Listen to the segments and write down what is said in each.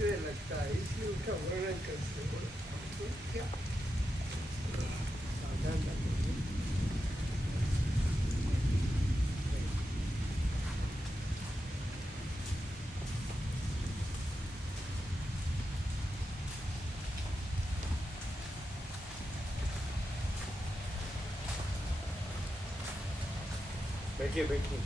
से लगता है, इसलिए उसका वर्णन करते हैं। तो क्या साधारण बैठिए बैठिए।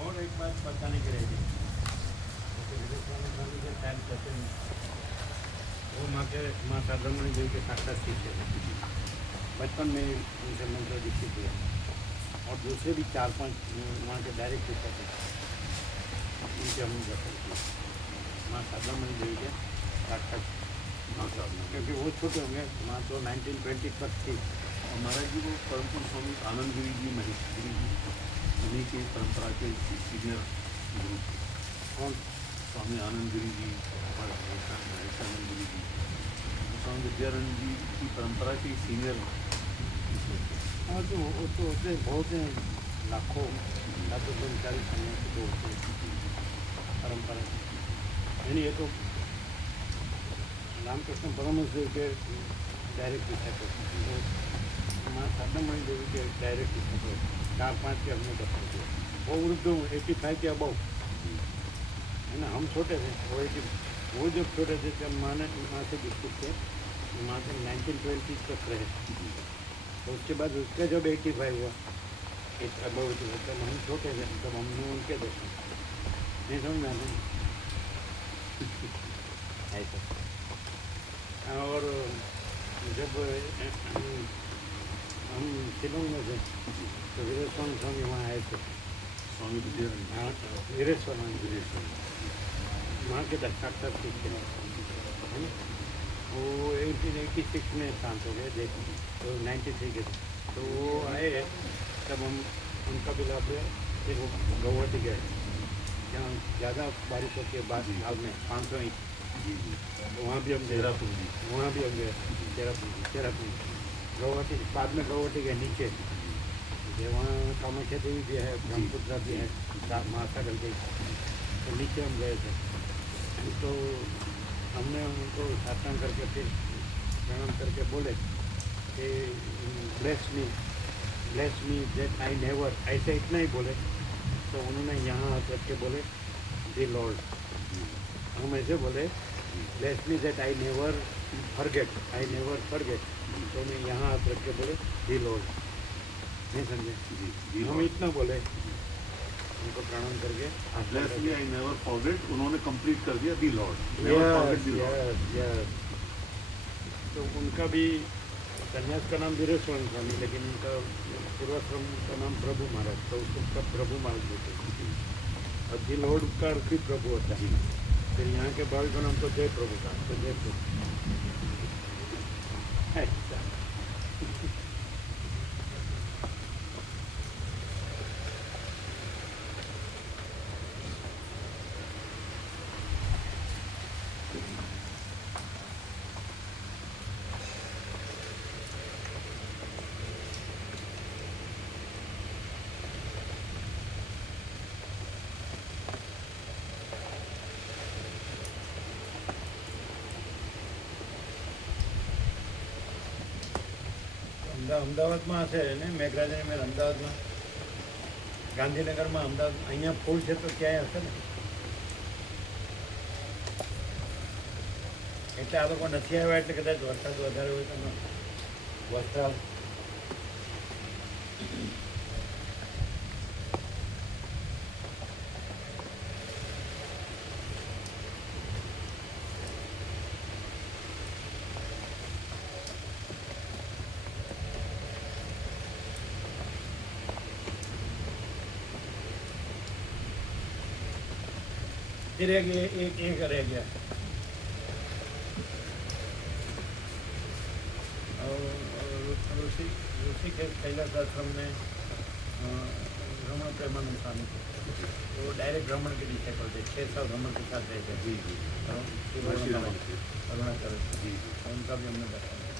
और एक बात बताने की रहेगी, टाइम कहते हैं वो माँ शारदामणि देवी के साक्षात शिष्य थे। बचपन में उनसे मंत्र दीक्षित हुआ और दूसरे भी 4-5 वहाँ के डायरेक्ट शिष्य थे, उनके हम दर्शन किए। माँ शारदामणि देवी के साक्षात, क्योंकि वो छोटे होंगे, वहाँ तो 1920 तक थी। और महाराज जी वो परम पूज्य स्वामी आनंद गिरी जी, महेश गिरी जी, उन्हीं की परंपरा के सीनियर गुरु कौन? स्वामी आनंद गिरी जी और महेशानंद गिरी जी, स्वामी विद्यानंद जी की परंपरा के सीनियर। हाँ, तो वो तो होते बहुत हैं, लाखों 40 सन्यासी तो होते हैं परंपरा। यानी ये तो रामकृष्ण परमहंस देव के डायरेक्ट शिक्षक थे, तो माँ शारदामणि देवी के डायरेक्ट शिक्षक थे। 4-5 के हमने दर्शन किए। वो वृद्ध 85 के अबाउ है ना, हम छोटे थे। वो जब छोटे थे तब माँ से डिस्ट्रिक्ट थे, माँ से 1920 तक रहे। तो उसके बाद उसका जब 85 हुआ, एक अबाउ तब हम छोटे थे, तब हमने उनके दर्शन नहीं समझ में आते ऐसा। और जब हम शिलोंग में थे तो वीरेश्वर स्वामी वहाँ आए थे। स्वामी विद्यानंद, हाँ, वीरेश्वर वहाँ के साक्षात शिष्य है ना। वो 1886 में शांत हो गए, देखो तो 93 के थे। तो वो आए, तब हम उनका भी लाभ लिया। फिर वो गौहटी गए, जहाँ ज़्यादा बारिश होती है बाद हाल में 500 इंच, तो वहाँ भी हम गए। वहाँ भी हम गए चेरापूंजी गौहटी, बाद में गौहटी गए नीचे, वहाँ कामाख्या देवी भी है, ब्रह्मपुत्रा भी है, महासागर गई, तो नीचे हम गए थे। तो हमने उनको शासन करके फिर प्रणाम करके बोले कि bless me that I never, ऐसे इतना ही बोले। तो उन्होंने यहाँ हाथ रख के बोले दी लॉर्ड। हम ऐसे बोले bless me that I never forget. तो मैं यहाँ हाथ रख के बोले दी लॉर्ड, नहीं समझे? हम इतना बोले, उनको प्रणाम करके bless me I never forget, उन्होंने कंप्लीट कर दिया दी लॉर्ड। तो उनका भी संन्यास का नाम वीरेश्वर स्वामी, लेकिन उनका पूर्वाश्रम का नाम प्रभु महाराज, तो उसको सब प्रभु महाराज बोलते हैं। और दी लॉर्ड का अर्थ भी प्रभु होता है। फिर यहाँ के भावी का नाम तो जय प्रभु का, तो जय प्रभु ऐसा। અમદાવાદમાં હશે ને મેઘરાજાની મેળ અમદાવાદમાં, ગાંધીનગરમાં, અમદાવાદ અહીંયા ફૂલ છે તો ક્યાંય હશે ને? એટલે આ લોકો નથી આવ્યા એટલે કદાચ વરસાદ વધારે હોય તો વસ્ત્રાલ रह गया एक रह गया और ऋषिकेश कैलाश आश्रम में भ्रमण प्रेमानंद स्वामी तो डायरेक्ट भ्रमण के नीचे कर दे 6 साल भ्रमण के साथ रह गए जी जी अरुणाचल जी उनका भी हमने बताया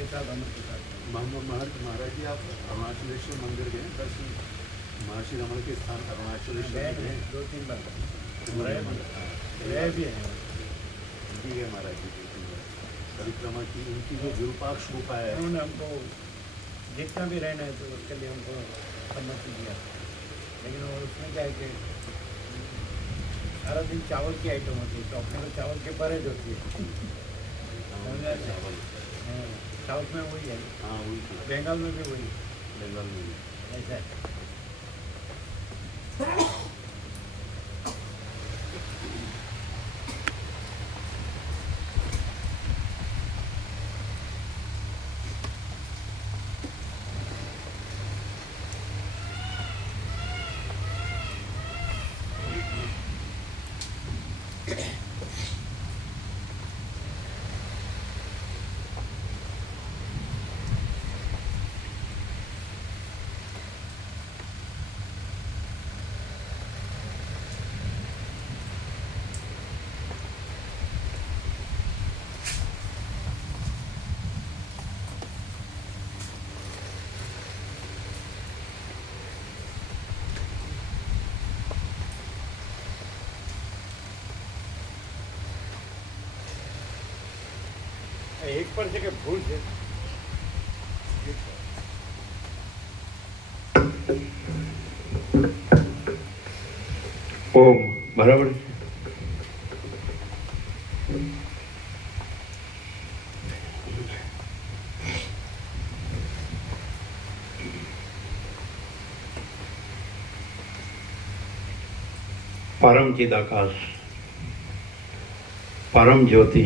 6 साल भ्रमण के साथ महाराज जी आप अरुणाचलेश्वर मंदिर गए दर्शन महर्षि रमन के स्थान अरुणाचलेश्वर गए में 2-3 बार रहे रहे भी हैं जी है महाराज जी 2-3 बार परिक्रमा की उनकी जो विरूपाक्ष गुफा है उन्होंने हमको जितना भी रहना है तो उसके लिए हमको सम्मति दिया लेकिन वो उसमें क्या है कि सारा दिन चावल की आइटम होती है तो अपने को चावल के परहेज होती है चावल साउथ में वही है हाँ वही थी बंगाल में भी वही बंगाल में भी ऐसा है एक पर से કે ભૂલ છે ઓમ બરાબર परम चिदाकाश परम ज्योति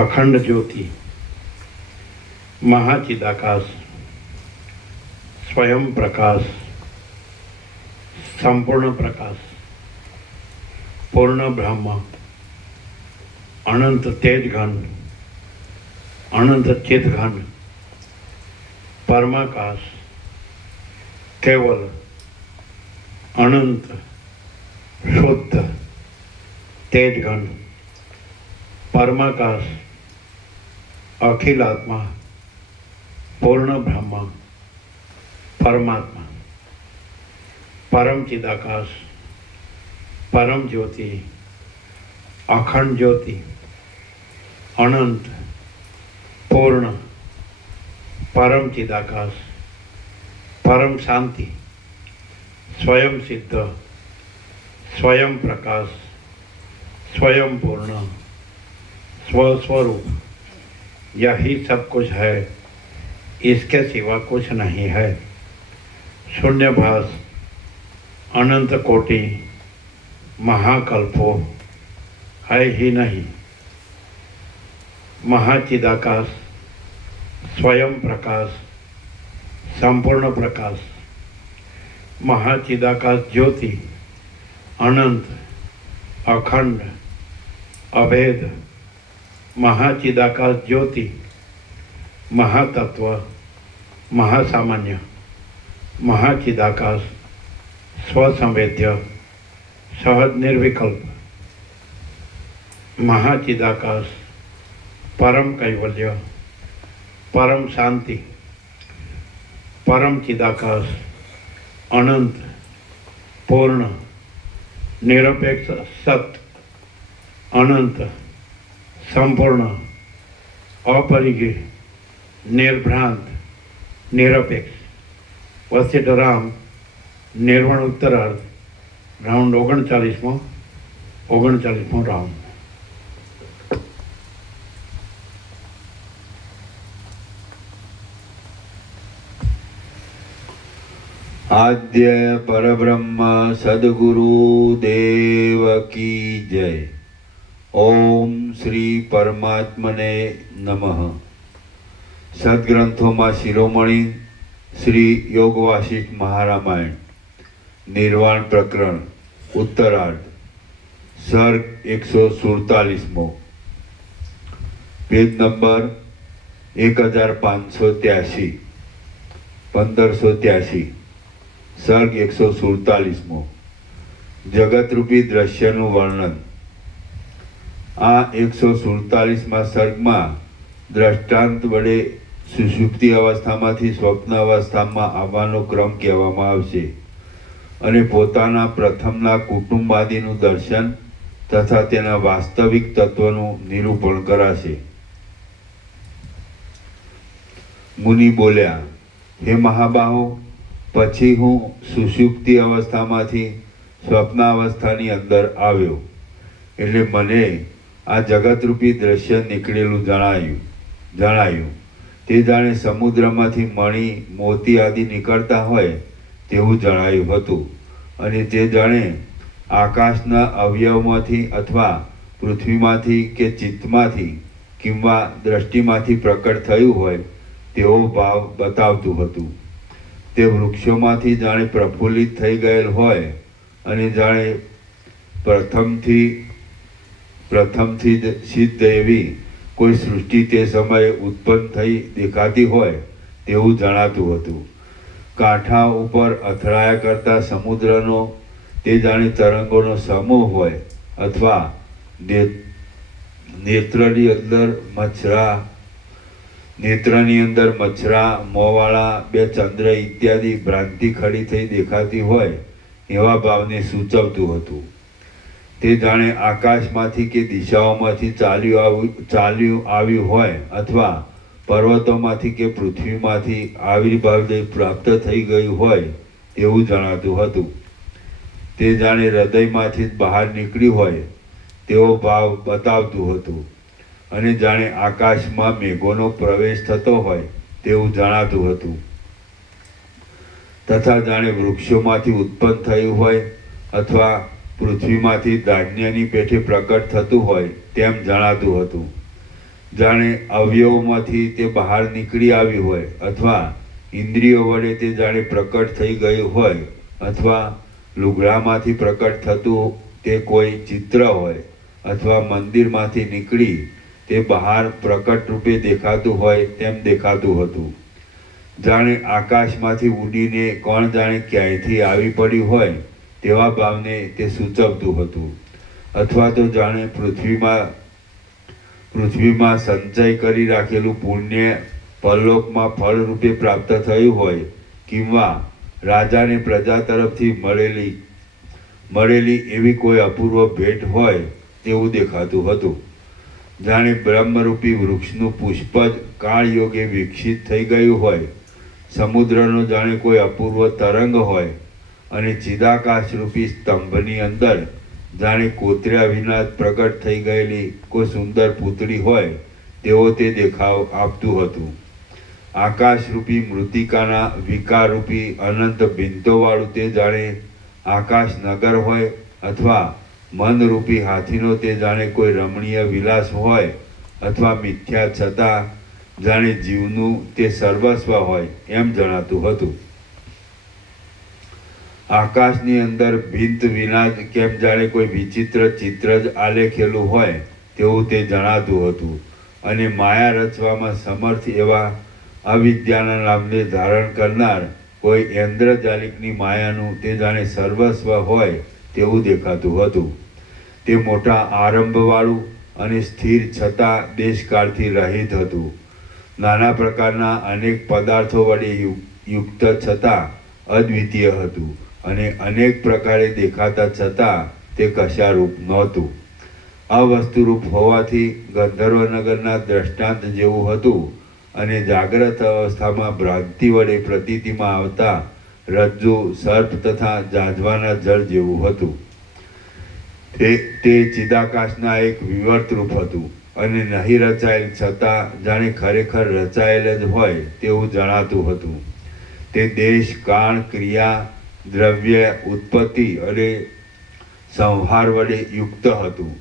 अखंड ज्योति महाचिदाकाश स्वयं प्रकाश संपूर्ण प्रकाश पूर्ण ब्रह्म अनंत तेज घन अनंत चित घन परमाकाश केवल अनंत शुद्ध तेज घन परमाकाश अखिलात्मा पूर्ण ब्रह्म परमात्मा परम चिदाकाश परम ज्योति अखंड ज्योति अनंत पूर्ण परम चिदाकाश परम शांति स्वयं सिद्ध स्वयं प्रकाश स्वयं पूर्ण स्वस्वरूप यही सब कुछ है, इसके सिवा कुछ नहीं है। शून्यभास अनंत कोटि महाकल्पो है ही नहीं। महाचिदाकाश स्वयं प्रकाश संपूर्ण प्रकाश महाचिदाकाश ज्योति अनंत अखंड अभेद महाचिदाकाश ज्योति महातत्व महासामान्य महाचिदाकाश स्वसंवेद्य सहज निर्विकल्प महाचिदाकाश परम कैवल्य परम शांति परम चिदाकाश अनंत पूर्ण निरपेक्ष सत्य अनंत संपूर्ण अपरिग्रह निर्भ्रांत निरपेक्ष वसिष्ठ राम निर्वाण उत्तरार्ध राउंड 39 में 39મો રાઉન્ડ. आद्य परब्रह्म सद्गुरु देव की जय। ओम श्री परमात्मने नमः। सद्ग्रंथों में शिरोमणि श्री योग वासिष्ठ महारामायण निर्वाण प्रकरण उत्तरार्ध सर्ग 147 पेज नंबर 1583 1583 सर्ग 147 जगत रूपी दृश्यનું વર્ણન। આ 147માં સર્ગમાં દ્રષ્ટાંત વડે સુષુપ્તિ અવસ્થામાંથી સ્વપ્ન અવસ્થામાં આવવાનો ક્રમ કહેવામાં આવશે અને પોતાના પ્રથમના કુટુંબાદિનું દર્શન તથા તેના વાસ્તવિક તત્વનું નિરૂપણ કરાશે। મુનિ બોલ્યા, હે મહાબાહો, પછી હું સુષુપ્તિ અવસ્થામાંથી સ્વપ્નાવસ્થાની અંદર આવ્યો એટલે મને આ જગતરૂપી દ્રશ્ય નીકળેલું જણાયું। તે જાણે સમુદ્રમાંથી મણી મોતી આદિ નીકળતા હોય તેવું જણાયું હતું અને તે જાણે આકાશના અવયવમાંથી અથવા પૃથ્વીમાંથી કે ચિત્તમાંથી કિંવા દ્રષ્ટિમાંથી પ્રકટ થયું હોય તેવો ભાવ બતાવતું હતું। તે વૃક્ષોમાંથી જાણે પ્રફુલ્લિત થઈ ગયેલ હોય અને જાણે પ્રથમથી જ સિદ્ધ એવી કોઈ સૃષ્ટિ તે સમયે ઉત્પન્ન થઈ દેખાતી હોય તેવું જણાતું હતું। કાંઠા ઉપર અથડાયા કરતા સમુદ્રનો તે જાણે તરંગોનો સમૂહ હોય અથવા નેત્રની અંદર મચ્છરા મોવાળા બે ચંદ્ર ઇત્યાદि ભ્રાંતિ ખડી થઈ દેખાતી હોય એવા ભાવને સૂચવતું હતું। તે જાણે આકાશમાંથી કે દિશાઓમાંથી ચાલ્યું આવ્યું હોય અથવા પર્વતોમાંથી કે પૃથ્વીમાંથી આવિર્ભાવ પ્રાપ્ત થઈ ગયું હોય તેવું જણાતું હતું। તે જાણે હૃદયમાંથી જ બહાર નીકળ્યું હોય તેવો ભાવ બતાવતું હતું અને જાણે આકાશમાં મેઘોનો પ્રવેશ થતો હોય તેવું જણાતું હતું તથા જાણે વૃક્ષોમાંથી ઉત્પન્ન થયું હોય અથવા પૃથ્વીમાંથી ધાન્યની પેઠે પ્રકટ થતું હોય તેમ જણાતું હતું। જાણે અવયવોમાંથી તે બહાર નીકળી આવ્યું હોય અથવા ઇન્દ્રિયો વડે તે જાણે પ્રકટ થઈ ગયું હોય અથવા લુગડામાંથી પ્રકટ થતું તે કોઈ ચિત્ર હોય અથવા મંદિરમાંથી નીકળી તે બહાર પ્રકટ રૂપે દેખાતું હોય તેમ દેખાતું હતું। જાણે આકાશમાંથી ઉડીને કોણ જાણે ક્યાંયથી આવી પડ્યું હોય તેવા ભાવને તે સૂચવતું હતું અથવા તો જાણે પૃથ્વીમાં સંચય કરી રાખેલું પુણ્ય પરલોકમાં ફળ રૂપે પ્રાપ્ત થયું હોય કિંવા રાજાને પ્રજા તરફથી મળેલી એવી કોઈ અપૂર્વ ભેટ હોય તેવું દેખાતું હતું। જાણે બ્રહ્મરૂપી વૃક્ષનું પુષ્પ જ કાળયોગે વિકસિત થઈ ગયું હોય, સમુદ્રનો જાણે કોઈ અપૂર્વ તરંગ હોય અને ચિદાકાશરૂપી સ્તંભની અંદર જાણે કોતર્યા વિના પ્રગટ થઈ ગયેલી કોઈ સુંદર પૂતળી હોય તેવો તે દેખાવ આપતું હતું। આકાશરૂપી મૃતિકાના વિકારરૂપી અનંત બિંદોવાળું તે જાણે આકાશ નગર હોય અથવા મનરૂપી હાથીનો તે જાણે કોઈ રમણીય વિલાસ હોય અથવા મિથ્યા છતાં જાણે જીવનું તે સર્વસ્વ હોય એમ જણાતું હતું। આકાશની અંદર ભિંત વિના જ કેમ જાણે કોઈ વિચિત્ર ચિત્ર જ આલેખેલું હોય તેવું તે જણાતું હતું અને માયા રચવામાં સમર્થ એવા અવિદ્યાના નામને ધારણ કરનાર કોઈ ઇન્દ્રજાલિકની માયાનું તે જાણે સર્વસ્વ હોય તેવું દેખાતું હતું। તે મોટા આરંભવાળું અને સ્થિર છતાં દેશકાળથી રહિત હતું। નાના પ્રકારના અનેક પદાર્થો વડે યુક્ત છતાં અદ્વિતીય હતું અને અનેક પ્રકારે દેખાતા છતાં તે કશારૂપ નહોતું। અવસ્તુરૂપ હોવાથી ગંધર્વનગરના દ્રષ્ટાંત જેવું હતું અને જાગ્રત અવસ્થામાં ભ્રાંતિ વડે પ્રતીતિમાં આવતા રજ્જુ સર્પ તથા જાજવાના જળ જેવું હતું। તે ચિદાકાશના એક વિવર્ત રૂપ હતું અને નહીં રચાયેલ છતાં જાણે ખરેખર રચાયેલ જ હોય તેવું જણાતું હતું. તે દેશ, કાળ, ક્રિયા, દ્રવ્ય, ઉત્પત્તિ અને સંહાર વડે યુક્ત હતું.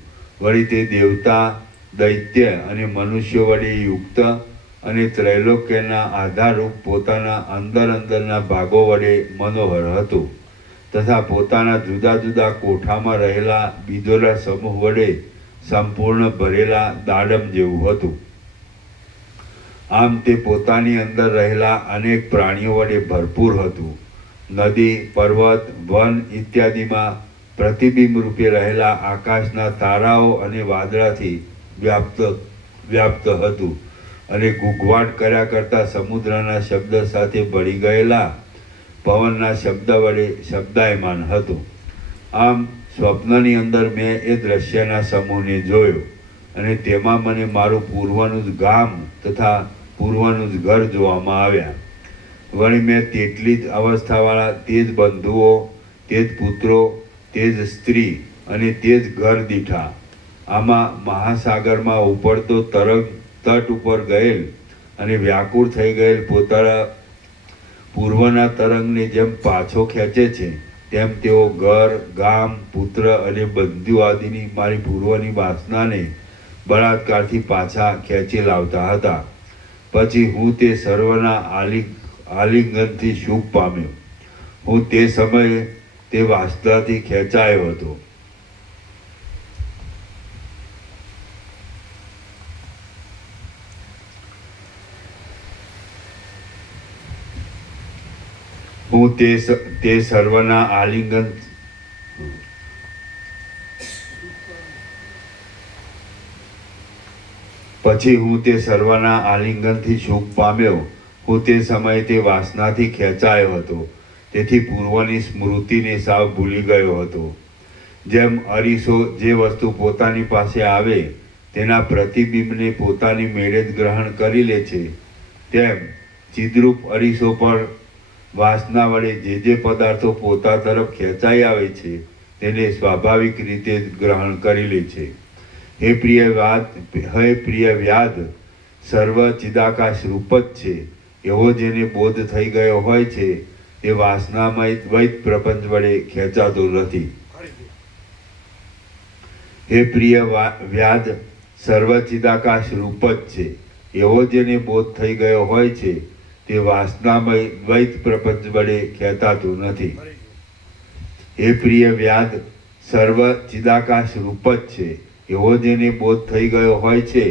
વળી તે દેવતા, દૈત્ય અને મનુષ્યો વડે યુક્ત અને ત્રૈલોક્યના આધારરૂપ પોતાના અંદરના ભાગો વડે મનોહર હતું તથા પોતાના જુદા જુદા કોઠામાં રહેલા બીજોના સમૂહ વડે સંપૂર્ણ ભરેલા દાડમ જેવું હતું. આમ તે પોતાની અંદર રહેલા અનેક પ્રાણીઓ વડે ભરપૂર હતું. નદી, પર્વત, વન ઇત્યાદિમાં પ્રતિબિંબ રૂપે રહેલા આકાશના તારાઓ અને વાદળાથી વ્યાપ્ત હતું અને ઘૂઘવાટ કર્યા કરતા સમુદ્રના શબ્દ સાથે ભળી ગયેલા પવનના શબ્દ વડે શબ્દાયમાન હતું. આમ સ્વપ્નની અંદર મેં એ દ્રશ્યના સમૂહને જોયો અને તેમાં મને મારું પૂર્વનું જ ગામ તથા પૂર્વનું જ ઘર જોવામાં આવ્યા. વળી મેં તેટલી જ અવસ્થાવાળા તે જ બંધુઓ, તે જ પુત્રો, તે જ સ્ત્રી અને તે જ ઘર દીઠા. આમાં મહાસાગરમાં ઉપડતો તરંગ તટ ઉપર ગયેલ અને વ્યાકુળ થઈ ગયેલ પોતાના પૂર્વના તરંગને જેમ પાછો ખેંચે છે તેમ તેઓ ઘર, ગામ, પુત્ર અને બંધુ આદિની મારી પૂર્વની વાસનાને બળાત્કારથી પાછા ખેંચી લાવતા હતા. પછી હું તે સર્વના આલિંગનથી સુખ પામ્યો. હું તે સમયે તે વાસનાથી ખેંચાયો હતો. હું તે સર્વના આલિંગન પછી હું તે સર્વના આલિંગનથી સુખ પામ્યો. હું તે સમયે તે વાસનાથી ખેંચાયો હતો. તેથી પૂર્વની સ્મૃતિને સાવ ભૂલી ગયો હતો. જેમ અરીસો જે વસ્તુ પોતાની પાસે આવે તેના પ્રતિબિંબને પોતાની મેળે જ ગ્રહણ કરી લે છે, તેમ ચિદ્રૂપ અરીસો પર વાસના વડે જે પદાર્થો પોતા તરફ ખેંચાઈ આવે છે તેને સ્વાભાવિક રીતે જ ગ્રહણ કરી લે છે. હે પ્રિય વ્યાધ, સર્વ ચિદાકાશ રૂપ જ છે એવો જેને બોધ થઈ ગયો હોય છે તે વાસનામય દ્વૈત પ્રપંચ વડે ખેંચાતો નથી. હે પ્રિય વ્યાધ, સર્વ ચિદાકાશ રૂપ જ છે એવો જેને બોધ થઈ ગયો હોય છે તે વાસનામય દ્વૈત પ્રપંચ વડે ખેંચાતો નથી. હે પ્રિય વ્યાધ, સર્વ ચિદાકાશ રૂપ જ છે એવો જેને બોધ થઈ ગયો હોય છે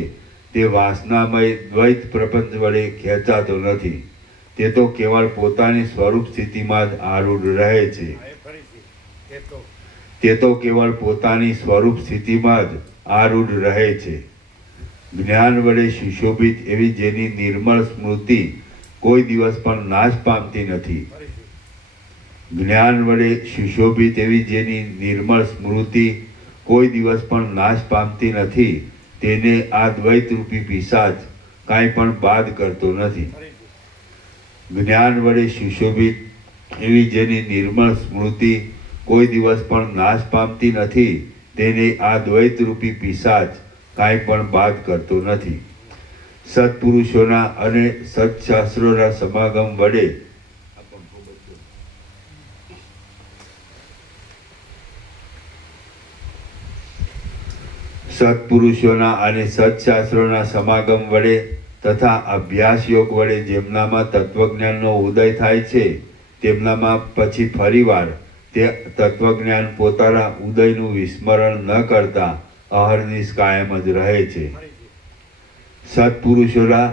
તે વાસનામય દ્વૈત પ્રપંચ વડે ખેંચાતો નથી. તે તો કેવળ પોતાની સ્વરૂપ સ્થિતિમાં જ આરૂઢ રહે છે. તે તો કેવળ પોતાની સ્વરૂપ સ્થિતિમાં જ આરૂઢ રહે છે. જ્ઞાન વડે સુશોભિત એવી જેની નિર્મળ સ્મૃતિ કોઈ દિવસ પણ નાશ પામતી નથી. જ્ઞાન વડે સુશોભિત એવી જેની નિર્મળ સ્મૃતિ કોઈ દિવસ પણ નાશ પામતી નથી તેને આ દ્વૈત રૂપી પિશાચ કાંઈ પણ બાદ કરતો નથી. જ્ઞાન વડે સુશોભિત એવી જેની નિર્મળ સ્મૃતિ કોઈ દિવસ પણ નાશ પામતી નથી તેને આ દ્વૈત રૂપી પિશાચ કાંઈ પણ બાદ કરતો નથી. સત્પુરુષોના અને સત્શાસ્ત્રોના સમાગમ વડે સત્પુરુષોના અને સત્શાસ્ત્રોના સમાગમ વડે તથા અભ્યાસ યોગ વડે જેમનામાં તત્વજ્ઞાનનો ઉદય થાય છે તેમનામાં પછી ફરીવાર તે તત્વજ્ઞાન પોતાના ઉદયનું વિસ્મરણ ન કરતા અહર્નિશ કાયમ જ રહે છે. સત્પુરુષોના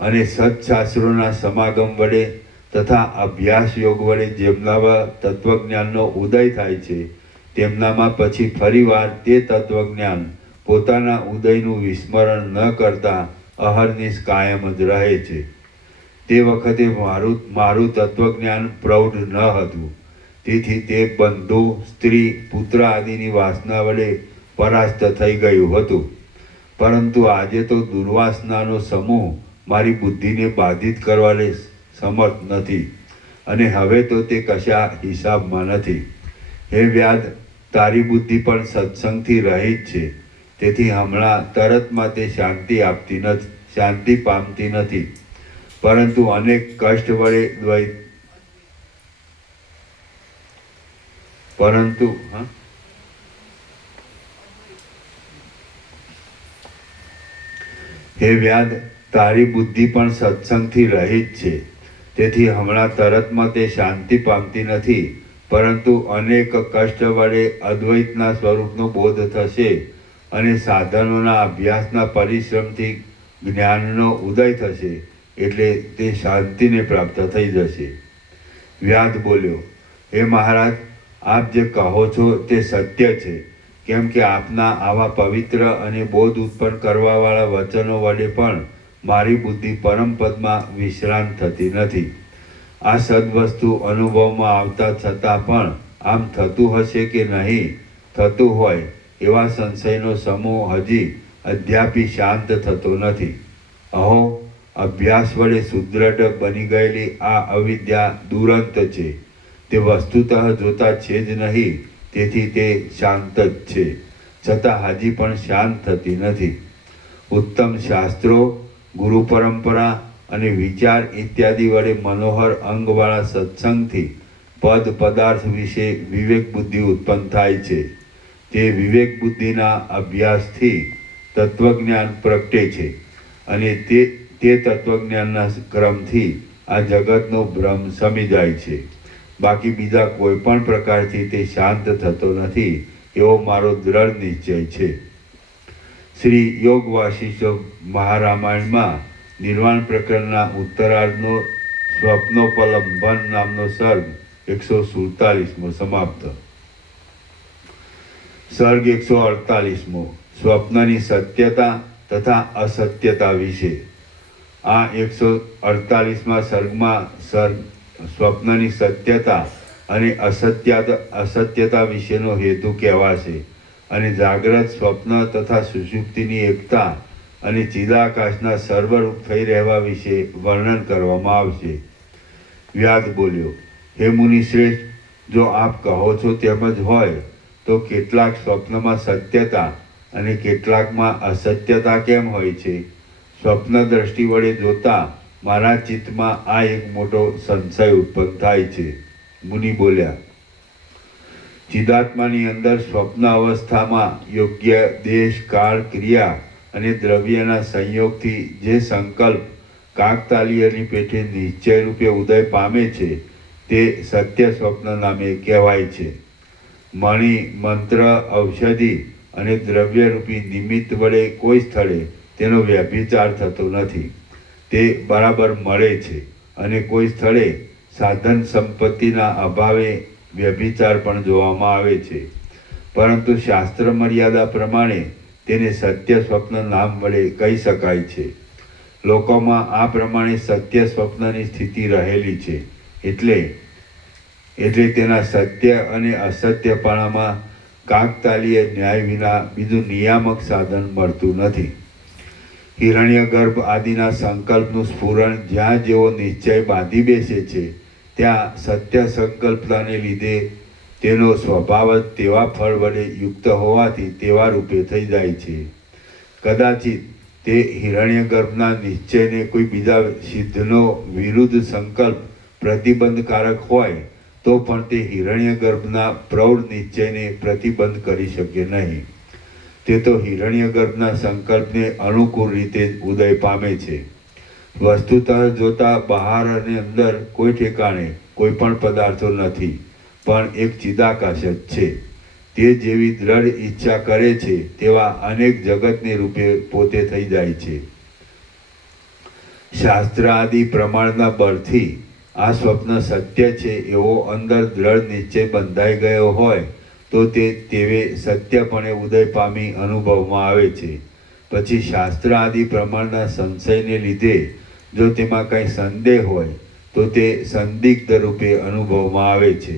અને સત્શાસ્ત્રોના સમાગમ વડે તથા અભ્યાસ યોગ વડે જેમનામાં તત્વજ્ઞાનનો ઉદય થાય છે તેમનામાં પછી ફરીવાર તે તત્વજ્ઞાન પોતાના ઉદયનું વિસ્મરણ ન કરતા અહર્નિશ કાયમ જ રહે છે. તે વખતે મારું તત્વજ્ઞાન પ્રૌઢ ન હતું. તેથી તે બંધુ, સ્ત્રી, પુત્ર આદિની વાસના વડે પરાસ્ત થઈ ગયું હતું. પરંતુ આજે તો દુર્વાસનાનો સમૂહ મારી બુદ્ધિને બાધિત કરવાને સમર્થ નથી અને હવે તો તે કશા હિસાબમાં નથી. હે વ્યાધ, તારી બુદ્ધિ પણ સત્સંગથી રહિત છે, તેથી હમણાં તરતમાં તે શાંતિ પામતી નથી, પરંતુ અનેક કષ્ટ વડે હે વ્યાધ, તારી બુદ્ધિ પણ સત્સંગથી રહિત છે, તેથી હમણાં તરતમાં તે શાંતિ પામતી નથી, પરંતુ અનેક કષ્ટ વડે અદ્વૈતના સ્વરૂપનો બોધ થશે અને સાધનોના અભ્યાસના પરિશ્રમથી જ્ઞાનનો ઉદય થશે, એટલે તે શાંતિને પ્રાપ્ત થઈ જશે. વ્યાધ બોલ્યો, હે મહારાજ, આપ જે કહો છો તે સત્ય છે, કેમ કે આપના આવા પવિત્ર અને બોધ ઉત્પન્ન કરવાવાળા વચનો વડે પણ મારી બુદ્ધિ પરમ પદમાં વિશ્રાંત થતી નથી. આ સદવસ્તુ અનુભવમાં આવતા છતાં પણ આમ થતું હશે કે નહીં થતું હોય એવા સંશયનો સમૂહ હજી અદ્યાપી શાંત થતો નથી. અહો, અભ્યાસ વડે સુદૃઢ બની ગયેલી આ અવિદ્યા દુરંત છે, તે વસ્તુતઃ જોતા છે જ નહીં, તેથી તે શાંત જ છે, છતાં હજી પણ શાંત થતી નથી. ઉત્તમ શાસ્ત્રો, ગુરુ પરંપરા અને વિચાર ઇત્યાદિ વડે મનોહર અંગવાળા સત્સંગથી પદ પદાર્થ વિશે વિવેક બુદ્ધિ ઉત્પન્ન થાય છે. તે વિવેક બુદ્ધિના અભ્યાસથી તત્વજ્ઞાન પ્રગટે છે, અને તે તત્વજ્ઞાનના ક્રમથી આ જગતનો ભ્રમ સમી જાય છે. બાકી બીજા કોઈ પણ પ્રકારથી તે શાંત થતો નથી, એવો મારો દ્રઢ નિશ્ચય છે. શ્રી યોગ વાસિષ્ઠ મહારામાયણમાં નિર્વાણ પ્રકરણના ઉત્તરાર્ધનો સ્વપ્નોપલંબન નામનો સર્ગ 147મો સમાપ્ત. સર્ગ 148મો સ્વપ્નની સત્યતા તથા અસત્યતા વિશે. આ 148મા સર્ગમાં સ્વપ્નની સત્યતા અને અસત્યતા વિશેનો હેતુ કહેવાશે, અને જાગ્રત, સ્વપ્ન તથા સુષુપ્તિની એકતા અને ચિદાકાશના સર્વરૂપ થઈ રહેવા વિશે વર્ણન કરવામાં આવશે. વ્યાધ બોલ્યો, હે મુનિશ્રેષ્ઠ, જો આપ કહો છો તેમ જ હોય તો કેટલાક સ્વપ્નમાં સત્યતા અને કેટલાકમાં અસત્યતા કેમ હોય છે? સ્વપ્ન દ્રષ્ટિ વડે જોતા મારા ચિત્તમાં આ એક મોટો સંશય ઉત્પન્ન થાય છે. મુનિ બોલ્યા, ચિદાત્માની અંદર સ્વપ્ન અવસ્થામાં યોગ્ય દેશ, કાળ, ક્રિયા અને દ્રવ્યના સંયોગથી જે સંકલ્પ કાકતાલીયની પેઠે નિશ્ચય રૂપે ઉદય પામે છે, તે સત્ય સ્વપ્ન નામે કહેવાય છે. મણિ, મંત્ર, ઔષધિ અને દ્રવ્યરૂપી નિમિત્ત વડે કોઈ સ્થળે તેનો વ્યભિચાર થતો નથી, તે બરાબર મળે છે, અને કોઈ સ્થળે સાધન સંપત્તિના અભાવે વ્યભિચાર પણ જોવામાં આવે છે, પરંતુ શાસ્ત્ર મર્યાદા પ્રમાણે તેને સત્ય સ્વપ્ન નામ વડે કહી શકાય છે. લોકોમાં આ પ્રમાણે સત્ય સ્વપ્નની સ્થિતિ રહેલી છે, એટલે તેના સત્ય અને અસત્યપણામાં કાકતાલીય ન્યાય વિના બીજું નિયામક સાધન મળતું નથી. હિરણ્યગર્ભ આદિના સંકલ્પનું સ્ફુરણ જ્યાં જેવો નિશ્ચય બાંધી બેસે છે, ત્યાં સત્ય સંકલ્પતાને લીધે તેનો સ્વભાવ જ તેવા ફળ વડે યુક્ત હોવાથી તેવા રૂપે થઈ જાય છે. કદાચિત તે હિરણ્યગર્ભના નિશ્ચયને કોઈ બીજા સિદ્ધનો વિરુદ્ધ સંકલ્પ પ્રતિબંધકારક હોય તો પણ તે હિરણ્યગર્ભના પ્રૌઢ નિશ્ચયને પ્રતિબંધ કરી શકે નહીં. તે તો હિરણ્યગર્ભના સંકલ્પને અનુકૂળ રીતે ઉદય પામે છે. વસ્તુતઃ જોતા બહાર અને અંદર કોઈ ઠેકાણે કોઈ પણ પદાર્થો નથી, પણ એક ચિદાકાશ જ છે. તે જેવી દ્રઢ ઈચ્છા કરે છે તેવા અનેક જગતને રૂપે પોતે થઈ જાય છે. શાસ્ત્ર આદિ પ્રમાણના બળથી આ સ્વપ્ન સત્ય છે એવો અંદર દ્રઢ નિશ્ચય બંધાઈ ગયો હોય તો તેવે સત્યપણે ઉદય પામી અનુભવમાં આવે છે. પછી શાસ્ત્ર આદિ પ્રમાણના સંશયને લીધે જો તેમાં કંઈ સંદેહ હોય તો તે સંદિગ્ધ રૂપે અનુભવમાં આવે છે.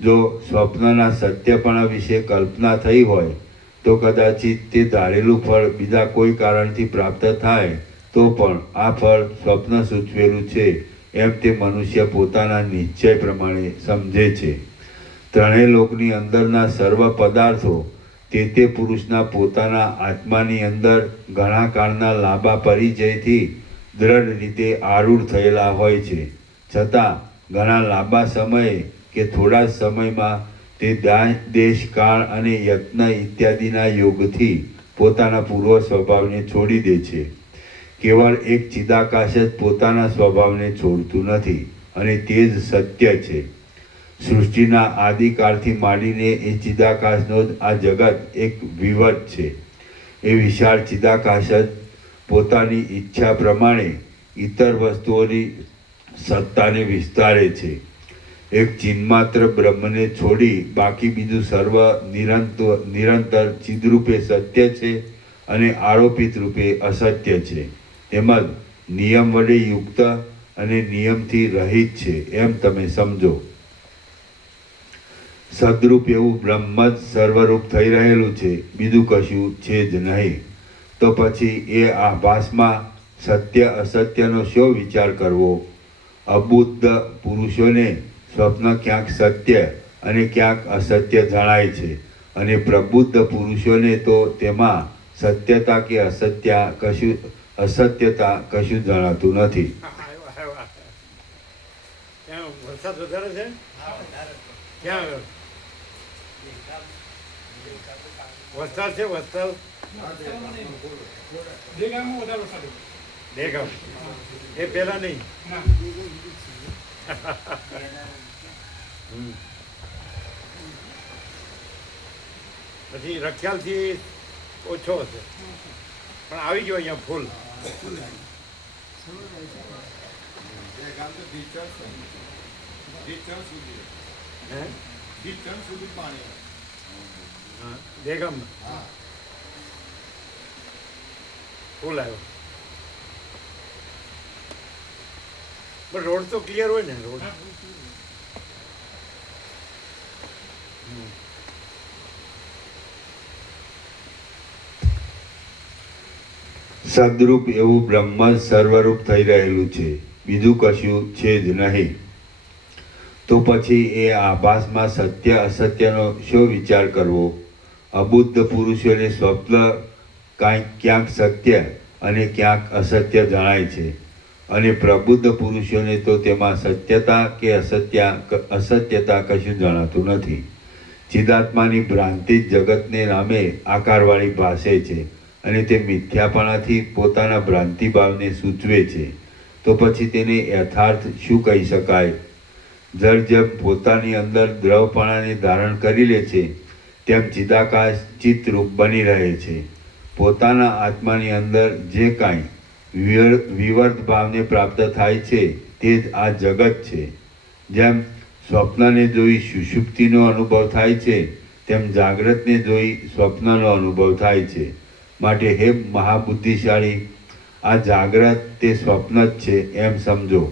જો સ્વપ્નના સત્યપણા વિશે કલ્પના થઈ હોય તો કદાચિત તે ધારેલું ફળ બીજા કોઈ કારણથી પ્રાપ્ત થાય તો પણ આ ફળ સ્વપ્ન સૂચવેલું છે એમ તે મનુષ્ય પોતાના નિશ્ચય પ્રમાણે સમજે છે. ત્રણેય લોકની અંદરના સર્વ પદાર્થો તે પુરુષના પોતાના આત્માની અંદર ઘણા કાળના લાંબા પરિચયથી દ્રઢ રીતે આરૂઢ થયેલા હોય છે, છતાં ઘણા લાંબા સમયે કે થોડા જ સમયમાં તે દેશ કાળ અને યત્ન ઇત્યાદિના યોગથી પોતાના પૂર્વ સ્વભાવને છોડી દે છે. કેવળ એક ચિદાકાશ જ પોતાના સ્વભાવને છોડતું નથી અને તે જ સત્ય છે. સૃષ્ટિના આદિકાળથી માંડીને એ ચિદાકાશનો જ આ જગત એક વિવત છે. એ વિશાળ ચિદાકાશ જ પોતાની ઈચ્છા પ્રમાણે ઇતર વસ્તુઓની સત્તાને વિસ્તારે છે. એક ચિન્માત્ર બ્રહ્મને છોડી બાકી બીજું સર્વ નિરંતર ચિદરૂપે સત્ય છે અને આરોપિત રૂપે અસત્ય છે. તેમજ નિયમ વડે યુક્ત અને નિયમથી રહિત છે એમ તમે સમજો. સદરૂપ એવું બ્રહ્મ જ સર્વરૂપ થઈ રહેલું છે, બીજું કશું છે જ નહીં. તો પછી એ આભાસમાં સત્ય અસત્યનો શો વિચાર કરવો? અબુદ્ધ પુરુષોને સ્વપ્ન ક્યાંક સત્ય અને ક્યાંક અસત્ય જણાય છે, અને પ્રબુદ્ધ પુરુષોને તો તેમાં સત્યતા કે અસત્યતા કશું જણાતું નથી. ત્યાં વરસાદ વધારે છે? ક્યાં આગળ વસ્ત્રાલ છે? વસ્ત્રાલ દેગામ એ પેલા નહીં. પછી રખિયાલથી ઓછો હશે, પણ આવી ગયો અહીંયા ફૂલ. દેગામ ફૂલ આવ્યો, પણ રોડ તો ક્લિયર હોય ને? રોડ સદરૂપ એવું બ્રહ્મ જ સર્વરૂપ થઈ રહેલું છે, બીજું કશું છે જ નહીં. તો પછી એ આભાસમાં સત્ય અસત્યનો શો વિચાર કરવો? અબુદ્ધ પુરુષોને સ્વપ્ન ક્યાંક સત્ય અને ક્યાંક અસત્ય જણાય છે, અને પ્રબુદ્ધ પુરુષોને તો તેમાં સત્યતા કે અસત્યતા કશું જણાતું નથી. ચિદાત્માની ભ્રાંતિ જ જગતને નામે આકારવાળી ભાસે છે, અને તે મિથ્યાપણાથી પોતાના ભ્રાંતિ ભાવને સૂચવે છે. તો પછી તેને યથાર્થ શું કહી શકાય? જળ જેમ પોતાની અંદર દ્રવપણાને ધારણ કરી લે છે, તેમ ચિદાકાશ ચિત્તરૂપ બની રહે છે. પોતાના આત્માની અંદર જે કાંઈ વિવર્ત ભાવને પ્રાપ્ત થાય છે તે જ આ જગત છે. જેમ સ્વપ્નને જોઈ સુષુપ્તિનો અનુભવ થાય છે, તેમ જાગ્રતને જોઈ સ્વપ્નનો અનુભવ થાય છે. માટે હે મહાબુદ્ધિશાળી, આ જાગ્રત તે સ્વપ્ન જ છે એમ સમજો,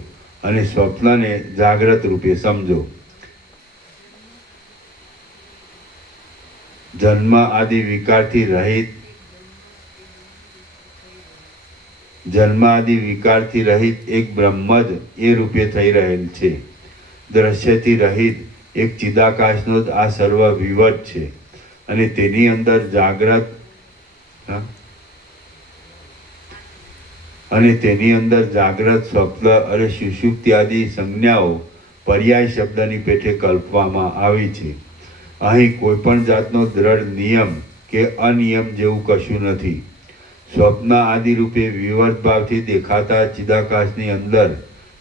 અને સ્વપ્નને જાગ્રત રૂપે સમજો. જન્મ આદિ વિકારથી રહિત એક બ્રહ્મ જ એ રૂપે થઈ રહેલ છે. દ્રશ્યથી રહિત એક ચિદાકાશનો જ આ સર્વ વિવત છે, અને તેની અંદર જાગ્રત સ્વપ્ન અને સુષુપ્તિ આદિ સંજ્ઞાઓ પર્યાય શબ્દની પેઠે કલ્પવામાં આવી છે. અહીં કોઈ પણ જાતનો દ્રઢ નિયમ કે અનિયમ જેવું કશું નથી. સ્વપ્ન આદિ રૂપે વિવર્ત ભાવથી દેખાતા ચિદાકાશની અંદર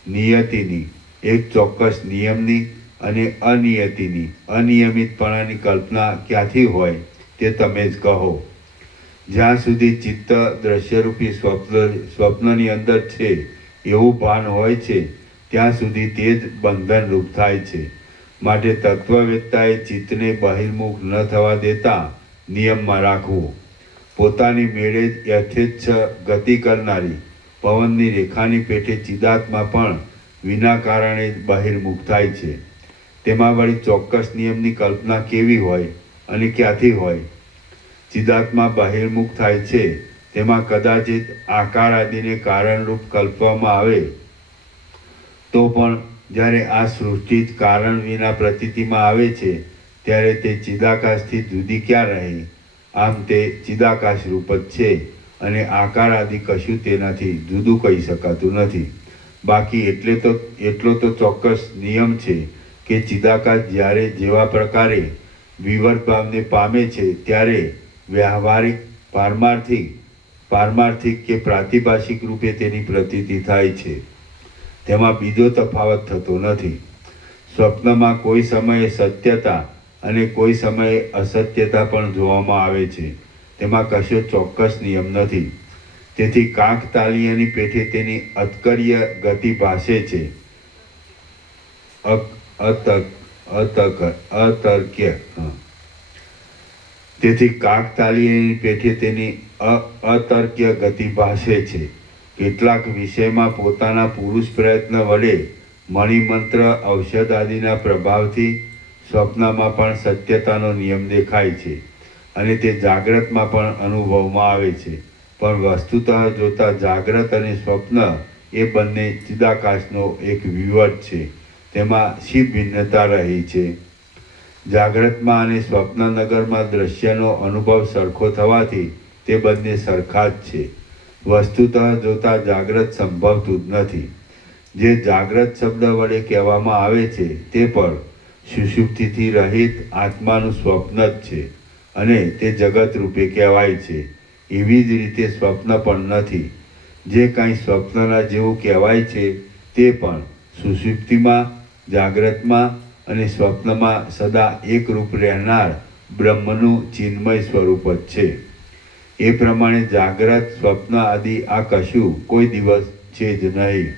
નિયતિની, એક ચોક્કસ નિયમની અને અનિયતિની, અનિયમિતપણાની કલ્પના ક્યાંથી હોય તે તમે જ કહો. જ્યાં સુધી ચિત્ત દ્રશ્યરૂપી સ્વપ્નની અંદર છે એવું ભાન હોય છે, ત્યાં સુધી તે જ બંધનરૂપ થાય છે. માટે તત્વવેત્તાએ ચિત્તને બહિર્મુખ ન થવા દેતા નિયમમાં રાખવું. પોતાની મેળે જ યથેચ્છ ગતિ કરનારી પવનની રેખાની પેઠે ચિદાત્મા પણ વિના કારણે જ બહિર્મુખ થાય છે. તેમાં વળી ચોક્કસ નિયમની કલ્પના કેવી હોય અને ક્યાંથી હોય? ચિદાત્મા બહિર્મુખ થાય છે તેમાં કદાચિત આકાર આદિને કારણરૂપ કલ્પવામાં આવે તો પણ જ્યારે આ સૃષ્ટિ જ કારણ વિના પ્રતીતિમાં આવે છે ત્યારે તે ચિદાકાશથી જુદી ક્યાં રહી? આમ તે ચિદાકાશ રૂપ જ છે અને આકાર આદિ કશું તેનાથી જુદું કહી શકાતું નથી. બાકી એટલો તો ચોક્કસ નિયમ છે કે ચિદાકાશ જ્યારે જેવા પ્રકારે વિવર્ત ભાવને પામે છે ત્યારે વ્યવહારિક પારમાર્થિક કે પ્રાતિભાષિક રૂપે તેની પ્રતીતિ થાય છે. તેમાં બીજો તફાવત થતો નથી. સ્વપ્નમાં કોઈ સમયે સત્યતા અને કોઈ સમયે અસત્યતા પણ જોવામાં આવે છે. તેમાં કશો ચોક્કસ નિયમ નથી. તેથી કાંક તાલિયાની પેઠે તેની અતર્ક્ય ગતિ ભાસે છે. તેથી કાકતાલીયની પેઠે તેની અતર્ક્ય ગતિ ભાસે છે. કેટલાક વિષયમાં પોતાના પુરુષ પ્રયત્ન વડે મણિમંત્ર ઔષધ આદિના પ્રભાવથી સ્વપ્નમાં પણ સત્યતાનો નિયમ દેખાય છે અને તે જાગ્રતમાં પણ અનુભવમાં આવે છે. પણ વસ્તુતઃ જોતા જાગ્રત અને સ્વપ્ન એ બંને ચિદાકાશનો એક વિવટ છે. તેમાં શી ભિન્નતા રહી છે? જાગ્રતમાં અને સ્વપ્નનગરમાં દ્રશ્યનો અનુભવ સરખો થવાથી તે બંને સરખા જ છે. વસ્તુતઃ જોતા જાગ્રત સંભવતું જ નથી. જે જાગ્રત શબ્દ વડે કહેવામાં આવે છે તે પણ સુષુપ્તિથી રહિત આત્માનું સ્વપ્ન જ છે અને તે જગત રૂપે કહેવાય છે. એવી જ રીતે સ્વપ્ન પણ નથી. જે કાંઈ સ્વપ્નના જેવું કહેવાય છે તે પણ સુષુપ્તિમાં, જાગ્રતમાં અને સ્વપ્નમાં સદા એકરૂપ રહેનાર બ્રહ્મનું ચિન્મય સ્વરૂપ જ છે. એ પ્રમાણે જાગ્રત, સ્વપ્ન આદિ આ કશું કોઈ દિવસ છે જ નહીં,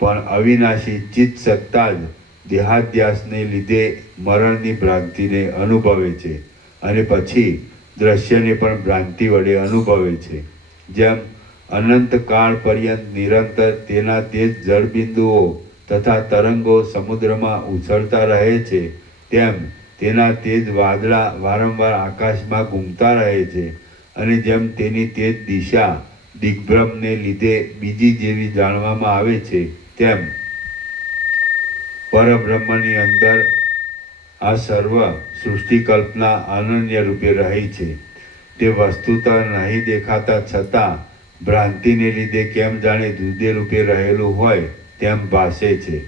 પણ અવિનાશી ચિત્ત સત્તા જ દેહાધ્યાસને લીધે મરણની ભ્રાંતિને અનુભવે છે અને પછી દ્રશ્યને પણ ભ્રાંતિ વડે અનુભવે છે. જેમ અનંતકાળ પર્યંત નિરંતર તેના તે જ જળબિંદુઓ તથા તરંગો સમુદ્રમાં ઉછળતા રહે છે, તેમ તેના તે જ વાદળા વારંવાર આકાશમાં ઘૂમતા રહે છે અને જેમ તેની તે જ દિશા દિગ્ભ્રમને લીધે બીજી જેવી જાણવામાં આવે છે, તેમ પરબ્રહ્મની અંદર આ સર્વ સૃષ્ટિ કલ્પના અનન્ય રૂપે રહી છે. તે વસ્તુતઃ નહીં દેખાતા છતાં ભ્રાંતિને લીધે કેમ જાણે જુદે રૂપે રહેલું હોય તેમ ભાસે છે.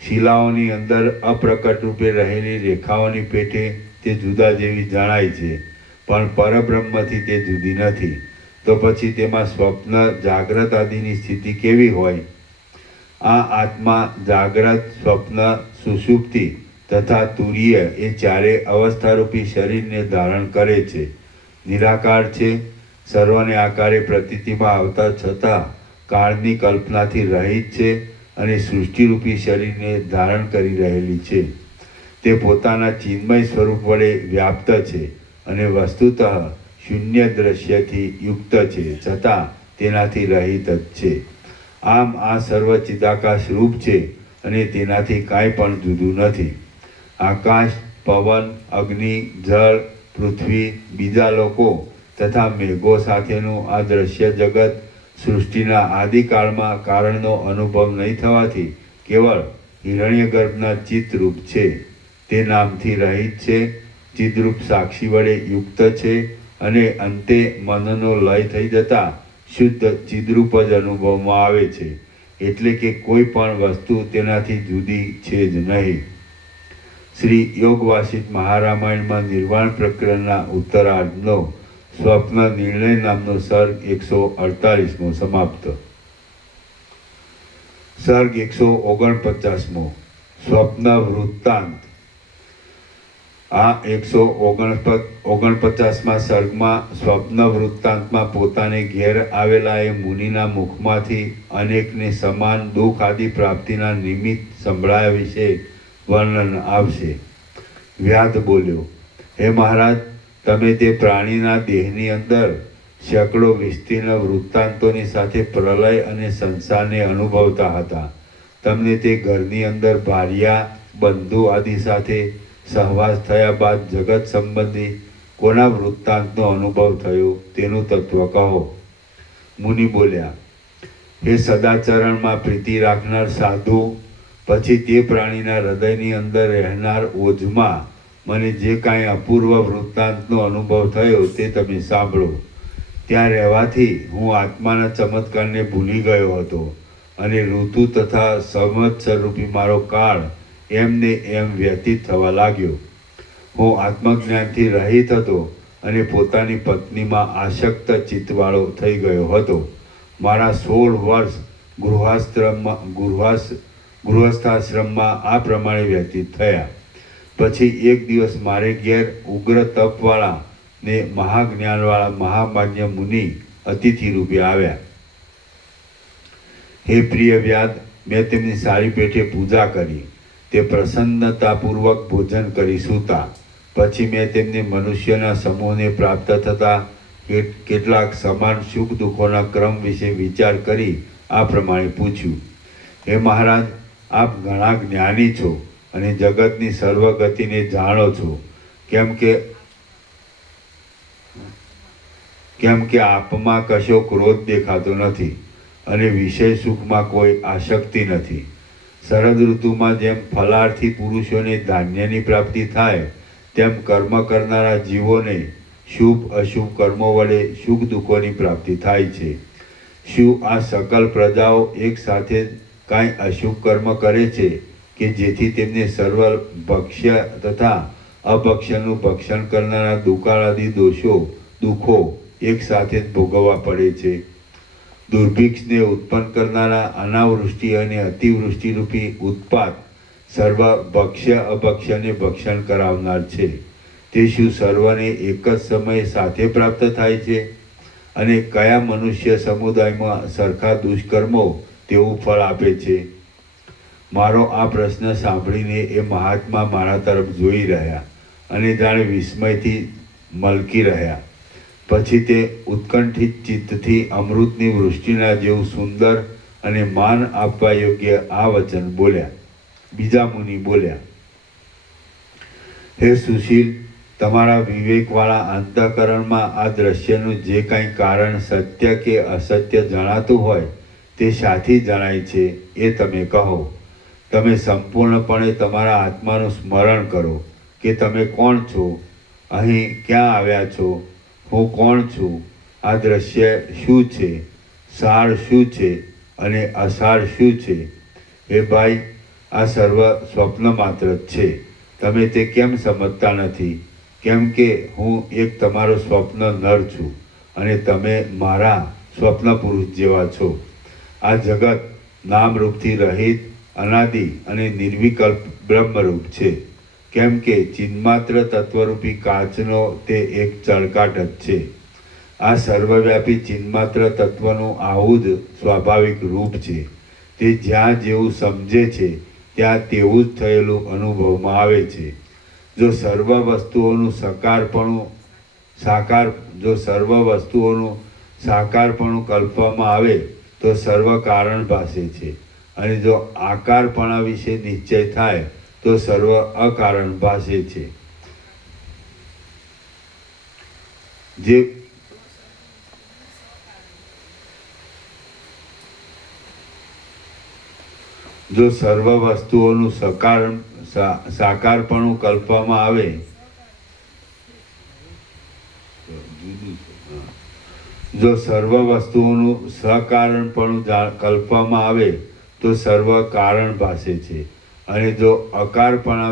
શિલાઓની અંદર અપ્રકટ રૂપે રહેલી રેખાઓની પેઠે તે જુદા જેવી જણાય છે, પણ પરબ્રહ્મથી તે જુદી નથી. તો પછી તેમાં સ્વપ્ન, જાગ્રત આદિની સ્થિતિ કેવી હોય? આ આત્મા જાગ્રત, સ્વપ્ન, સુષુપ્તિ તથા તુરીય એ ચારે અવસ્થારૂપી શરીરને ધારણ કરે છે. નિરાકાર છે, સર્વને આકારે પ્રતીતિમાં આવતા છતાં કાળની કલ્પનાથી રહિત છે અને સૃષ્ટિરૂપી શરીરને ધારણ કરી રહેલી છે. તે પોતાના ચિન્મય સ્વરૂપ વડે વ્યાપ્ત છે અને વસ્તુતઃ શૂન્ય દ્રશ્યથી યુક્ત છે, છતાં તેનાથી રહિત જ છે. આમ આ સર્વ ચિદાકાશ રૂપ છે અને તેનાથી કાંઈ પણ જુદું નથી. આકાશ, પવન, અગ્નિ, જળ, પૃથ્વી, બીજા લોકો તથા મેઘો સાથેનું આ દ્રશ્ય જગત સૃષ્ટિના આદિકાળમાં કારણનો અનુભવ નહીં થવાથી કેવળ હિરણ્યગર્ભના ચિત્તરૂપ છે. તે નામથી રહિત છે, ચિદરૂપ સાક્ષી વડે યુક્ત છે અને અંતે મનનો લય થઈ જતા શુદ્ધ ચિદરૂપ જ અનુભવમાં આવે છે. એટલે કે કોઈ પણ વસ્તુ તેનાથી જુદી છે જ નહીં. શ્રી યોગવાસિત મહારામાયણમાં નિર્વાણ પ્રકરણના ઉત્તરાર્ધનો સ્વપ્ન નિર્ણય નામનો સર્ગ 148મો સમાપ્ત. સર્ગ 149મો સ્વપ્ન વૃત્તાંત. આ 149મા સર્ગમાં સ્વપ્ન વૃત્તાંતમાં પોતાને ઘેર આવેલા એ મુનિના મુખમાંથી અનેકને સમાન દુઃખ આદિ પ્રાપ્તિના નિમિત્ત સંભળાયા વિશે વર્ણન આવશે. વ્યાધ બોલ્યો, હે મહારાજ, તમે તે પ્રાણીના દેહની અંદર સેંકડો વિસ્તીર્ણ વૃત્તાંતોની સાથે પ્રલય અને સંસારને અનુભવતા હતા. તમને તે ઘરની અંદર ભાર્યા, બંધુ આદિ સાથે સહવાસ થયા બાદ જગત સંબંધી કોના વૃત્તાંતનો અનુભવ થયો તેનું તત્વ કહો. મુનિ બોલ્યા, હે સદાચરણમાં પ્રીતિ રાખનાર સાધુ, પછી તે પ્રાણીના હૃદયની અંદર રહેનાર ઓજમાં મને જે કાંઈ અપૂર્વ વૃત્તાંતનો અનુભવ થયો તે તમે સાંભળો. ત્યાં રહેવાથી હું આત્માના ચમત્કારને ભૂલી ગયો હતો અને ઋતુ તથા સંવત્સરરૂપી મારો કાળ એમને એમ વ્યતીત થવા લાગ્યો. હું આત્મજ્ઞાનથી રહિત હતો અને પોતાની પત્નીમાં આસક્ત ચિત્તવાળો થઈ ગયો હતો. મારા 16 વર્ષ ગૃહસ્થાશ્રમમાં આ પ્રમાણે વ્યતીત થયા. પછી એક દિવસ મારે ઘેર ઉગ્ર તપવાળા ને મહાજ્ઞાનવાળા મહામાન્ય મુનિ અતિથિ રૂપે આવ્યા. હે પ્રિય વ્યાદ, મેં તેમની સારી પેઠે પૂજા કરી. તે પ્રસન્નતાપૂર્વક ભોજન કરી સૂતા. પછી મેં તેમને મનુષ્યના સમૂહને પ્રાપ્ત થતા કેટલાક સમાન સુખ દુઃખોના ક્રમ વિશે વિચાર કરી આ પ્રમાણે પૂછ્યું. હે મહારાજ, આપ ઘણા જ્ઞાની છો અને જગતની સર્વગતિને જાણો છો. કેમ કે આપમાં કશો ક્રોધ દેખાતો નથી અને વિષય સુખમાં કોઈ આસક્તિ નથી. શરદ ઋતુમાં જેમ ફલાર્થી પુરુષોને ધાન્યની પ્રાપ્તિ થાય તેમ કર્મ કરનારા જીવોને શુભ અશુભ કર્મો વડે સુખ દુઃખોની પ્રાપ્તિ થાય છે. શું આ સકલ પ્રજાઓ એક સાથે કાંઈ અશુભ કર્મ કરે છે કે જેથી તેમને સર્વ ભક્ષ્ય તથા અભક્ષ્યનું ભક્ષણ કરનારા દુકાળાદી દુઃખો એક સાથે જ ભોગવવા પડે છે? દુર્ભિક્ષને ઉત્પન્ન કરનારા અનાવૃષ્ટિ અને અતિવૃષ્ટિ રૂપી ઉત્પાત સર્વ ભક્ષ્ય અભક્ષ્યને ભક્ષણ કરાવનાર છે. તે શું સર્વને એક જ સમયે સાથે પ્રાપ્ત થાય છે? અને કયા મનુષ્ય સમુદાયમાં સરખા દુષ્કર્મો તેવું ફળ આપે છે? મારો આ પ્રશ્ન સાંભળીને એ મહાત્મા મારા તરફ જોઈ રહ્યા અને જાણે વિસ્મયથી મલકી રહ્યા. પછી તે ઉત્કંઠિત ચિત્તથી અમૃતની વૃષ્ટિના જેવું સુંદર અને માન આપવા યોગ્ય આ વચન બોલ્યા. બીજા મુનિ બોલ્યા, હે સુશીલ, તમારા વિવેકવાળા અંતઃકરણમાં આ દ્રશ્યનું જે કાંઈ કારણ સત્ય કે અસત્ય જણાતું હોય તે શાથી જણાય છે એ તમે કહો. તમે સંપૂર્ણપણે તમારા આત્માનું સ્મરણ કરો કે તમે કોણ છો, અહીં ક્યાં આવ્યા છો, હું કોણ છું, આ દ્રશ્ય શું છે, સાર શું છે અને અસાર શું છે. હે ભાઈ, આ સર્વ સ્વપ્ન માત્ર જ છે. તમે તે કેમ સમજતા નથી? કેમ કે હું એક તમારો સ્વપ્ન નર છું અને તમે મારા સ્વપ્ન પુરુષ જેવા છો. આ જગત નામરૂપથી રહિત, અનાદિ અને નિર્વિકલ્પ બ્રહ્મરૂપ છે. કેમ કે ચિન્માત્ર તત્વરૂપી કાચનો તે એક ચળકાટ જ છે. આ સર્વવ્યાપી ચિન્માત્ર તત્વનું આવું જ સ્વાભાવિક રૂપ છે. તે જ્યાં જેવું સમજે છે ત્યાં તેવું જ થયેલું અનુભવમાં આવે છે. જો સર્વ વસ્તુઓનું સાકારપણું કલ્પવામાં આવે તો સર્વ કારણ ભાસે છે અને જો આકારપણા વિશે નિશ્ચય થાય તો સર્વ અકારણ ભાસે છે. જો સર્વ વસ્તુઓનું સાકારપણું કલ્પવામાં આવે જો સર્વ વસ્તુઓનું સકારણપણું કલ્પવામાં આવે તો સર્વ કારણ ભાસે છે અને જો અકારણપણા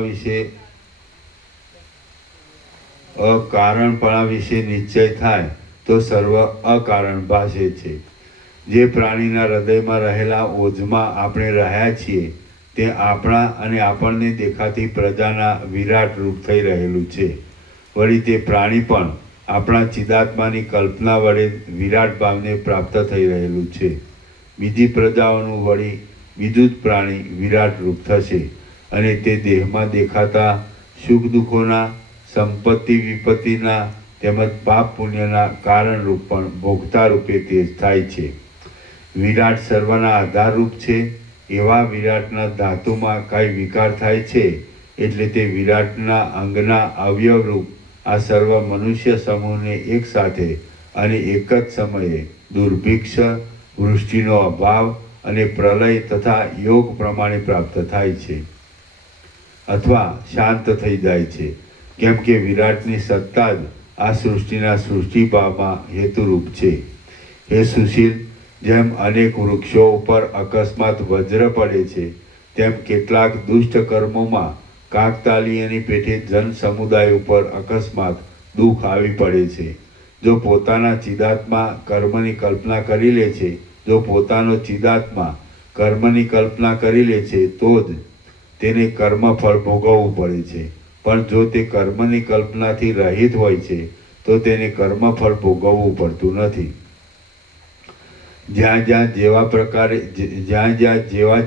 વિશે નિશ્ચય થાય તો સર્વ અકારણ ભાસે છે. જે પ્રાણીના હૃદયમાં રહેલા ઓજમાં આપણે રહ્યા છીએ તે આપણા અને આપણને દેખાતી પ્રજાના વિરાટ રૂપ થઈ રહેલું છે. વળી તે પ્રાણી પણ આપણા ચિદાત્માની કલ્પના વડે વિરાટ ભાવને પ્રાપ્ત થઈ રહેલું છે. બીજી પ્રજાઓનું વળી બીજું જ પ્રાણી વિરાટ રૂપ થશે અને તે દેહમાં દેખાતા સુખ દુઃખોના, સંપત્તિ વિપત્તિના તેમજ પાપ પુણ્યના કારણ રૂપ પણ ભોગતા રૂપે તે થાય છે. વિરાટ સર્વના આધારરૂપ છે. એવા વિરાટના ધાતુમાં કાંઈ વિકાર થાય છે એટલે તે વિરાટના અંગના અવયવરૂપ આ સર્વ મનુષ્ય સમૂહને એક સાથે અને એક જ સમયે દુર્ભિક્ષ, વૃષ્ટિનો અભાવ અને પ્રલય તથા યોગ પ્રમાણે પ્રાપ્ત થાય છે અથવા શાંત થઈ જાય છે, કેમ કે વિરાટની સત્તા જ આ સૃષ્ટિના સૃષ્ટિભાવમાં હેતુરૂપ છે. હે સુશીલ, જેમ અનેક વૃક્ષો ઉપર અકસ્માત વજ્ર પડે છે, તેમ કેટલાક દુષ્ટ કર્મોમાં કાકતાલીયની પેઠે જન સમુદાય ઉપર અકસ્માત દુઃખ આવી પડે છે. જો પોતાના ચિદાત્મા કર્મની કલ્પના કરી લે છે તો જ તેને કર્મફળ ભોગવવું પડે છે. પણ જો તે કર્મની કલ્પનાથી રહિત હોય છે તો તેને કર્મફળ ભોગવવું પડતું નથી. જ્યાં જ્યાં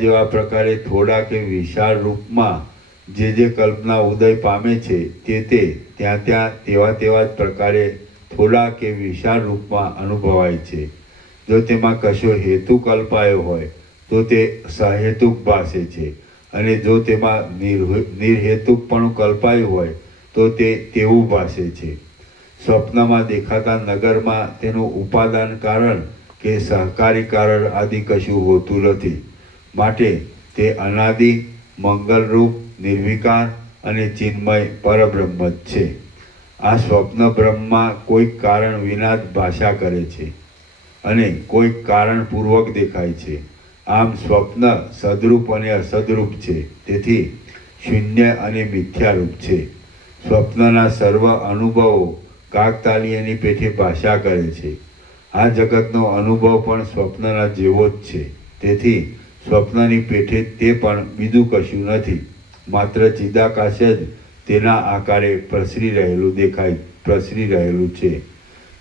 જેવા પ્રકારે થોડા કે વિશાળ રૂપમાં જે કલ્પના ઉદય પામે છે ત્યાં તેવા જ પ્રકારે થોડા કે વિશાળ રૂપમાં અનુભવાય છે. જો તેમાં કશો હેતુ કલ્પાયો હોય તો તે સહેતુક ભાસે છે, અને જો તેમાં નિર્હેતુકપણું કલ્પાયું હોય તો તે તેવું ભાસે છે. સ્વપ્નમાં દેખાતા નગરમાં તેનું ઉપાદાન કારણ કે સહકારી કારણ આદિ કશું હોતું નથી. માટે તે અનાદિ, મંગલરૂપ, નિર્વિકાર અને ચિન્મય પરબ્રહ્મ જ છે. આ સ્વપ્ન બ્રહ્મમાં કોઈક કારણ વિના જ ભાષા કરે છે અને કોઈક કારણપૂર્વક દેખાય છે. આમ સ્વપ્ન સદરૂપ અને અસદરૂપ છે, તેથી શૂન્ય અને મિથ્યારૂપ છે. સ્વપ્નના સર્વ અનુભવો કાકતાલીયની પેઠે ભાષા કરે છે. આ જગતનો અનુભવ પણ સ્વપ્નના જેવો જ છે, તેથી સ્વપ્નની પેઠે તે પણ બીજું કશું નથી, માત્ર ચિદાકાશ જ તેના આકારે પ્રસરી રહેલું છે.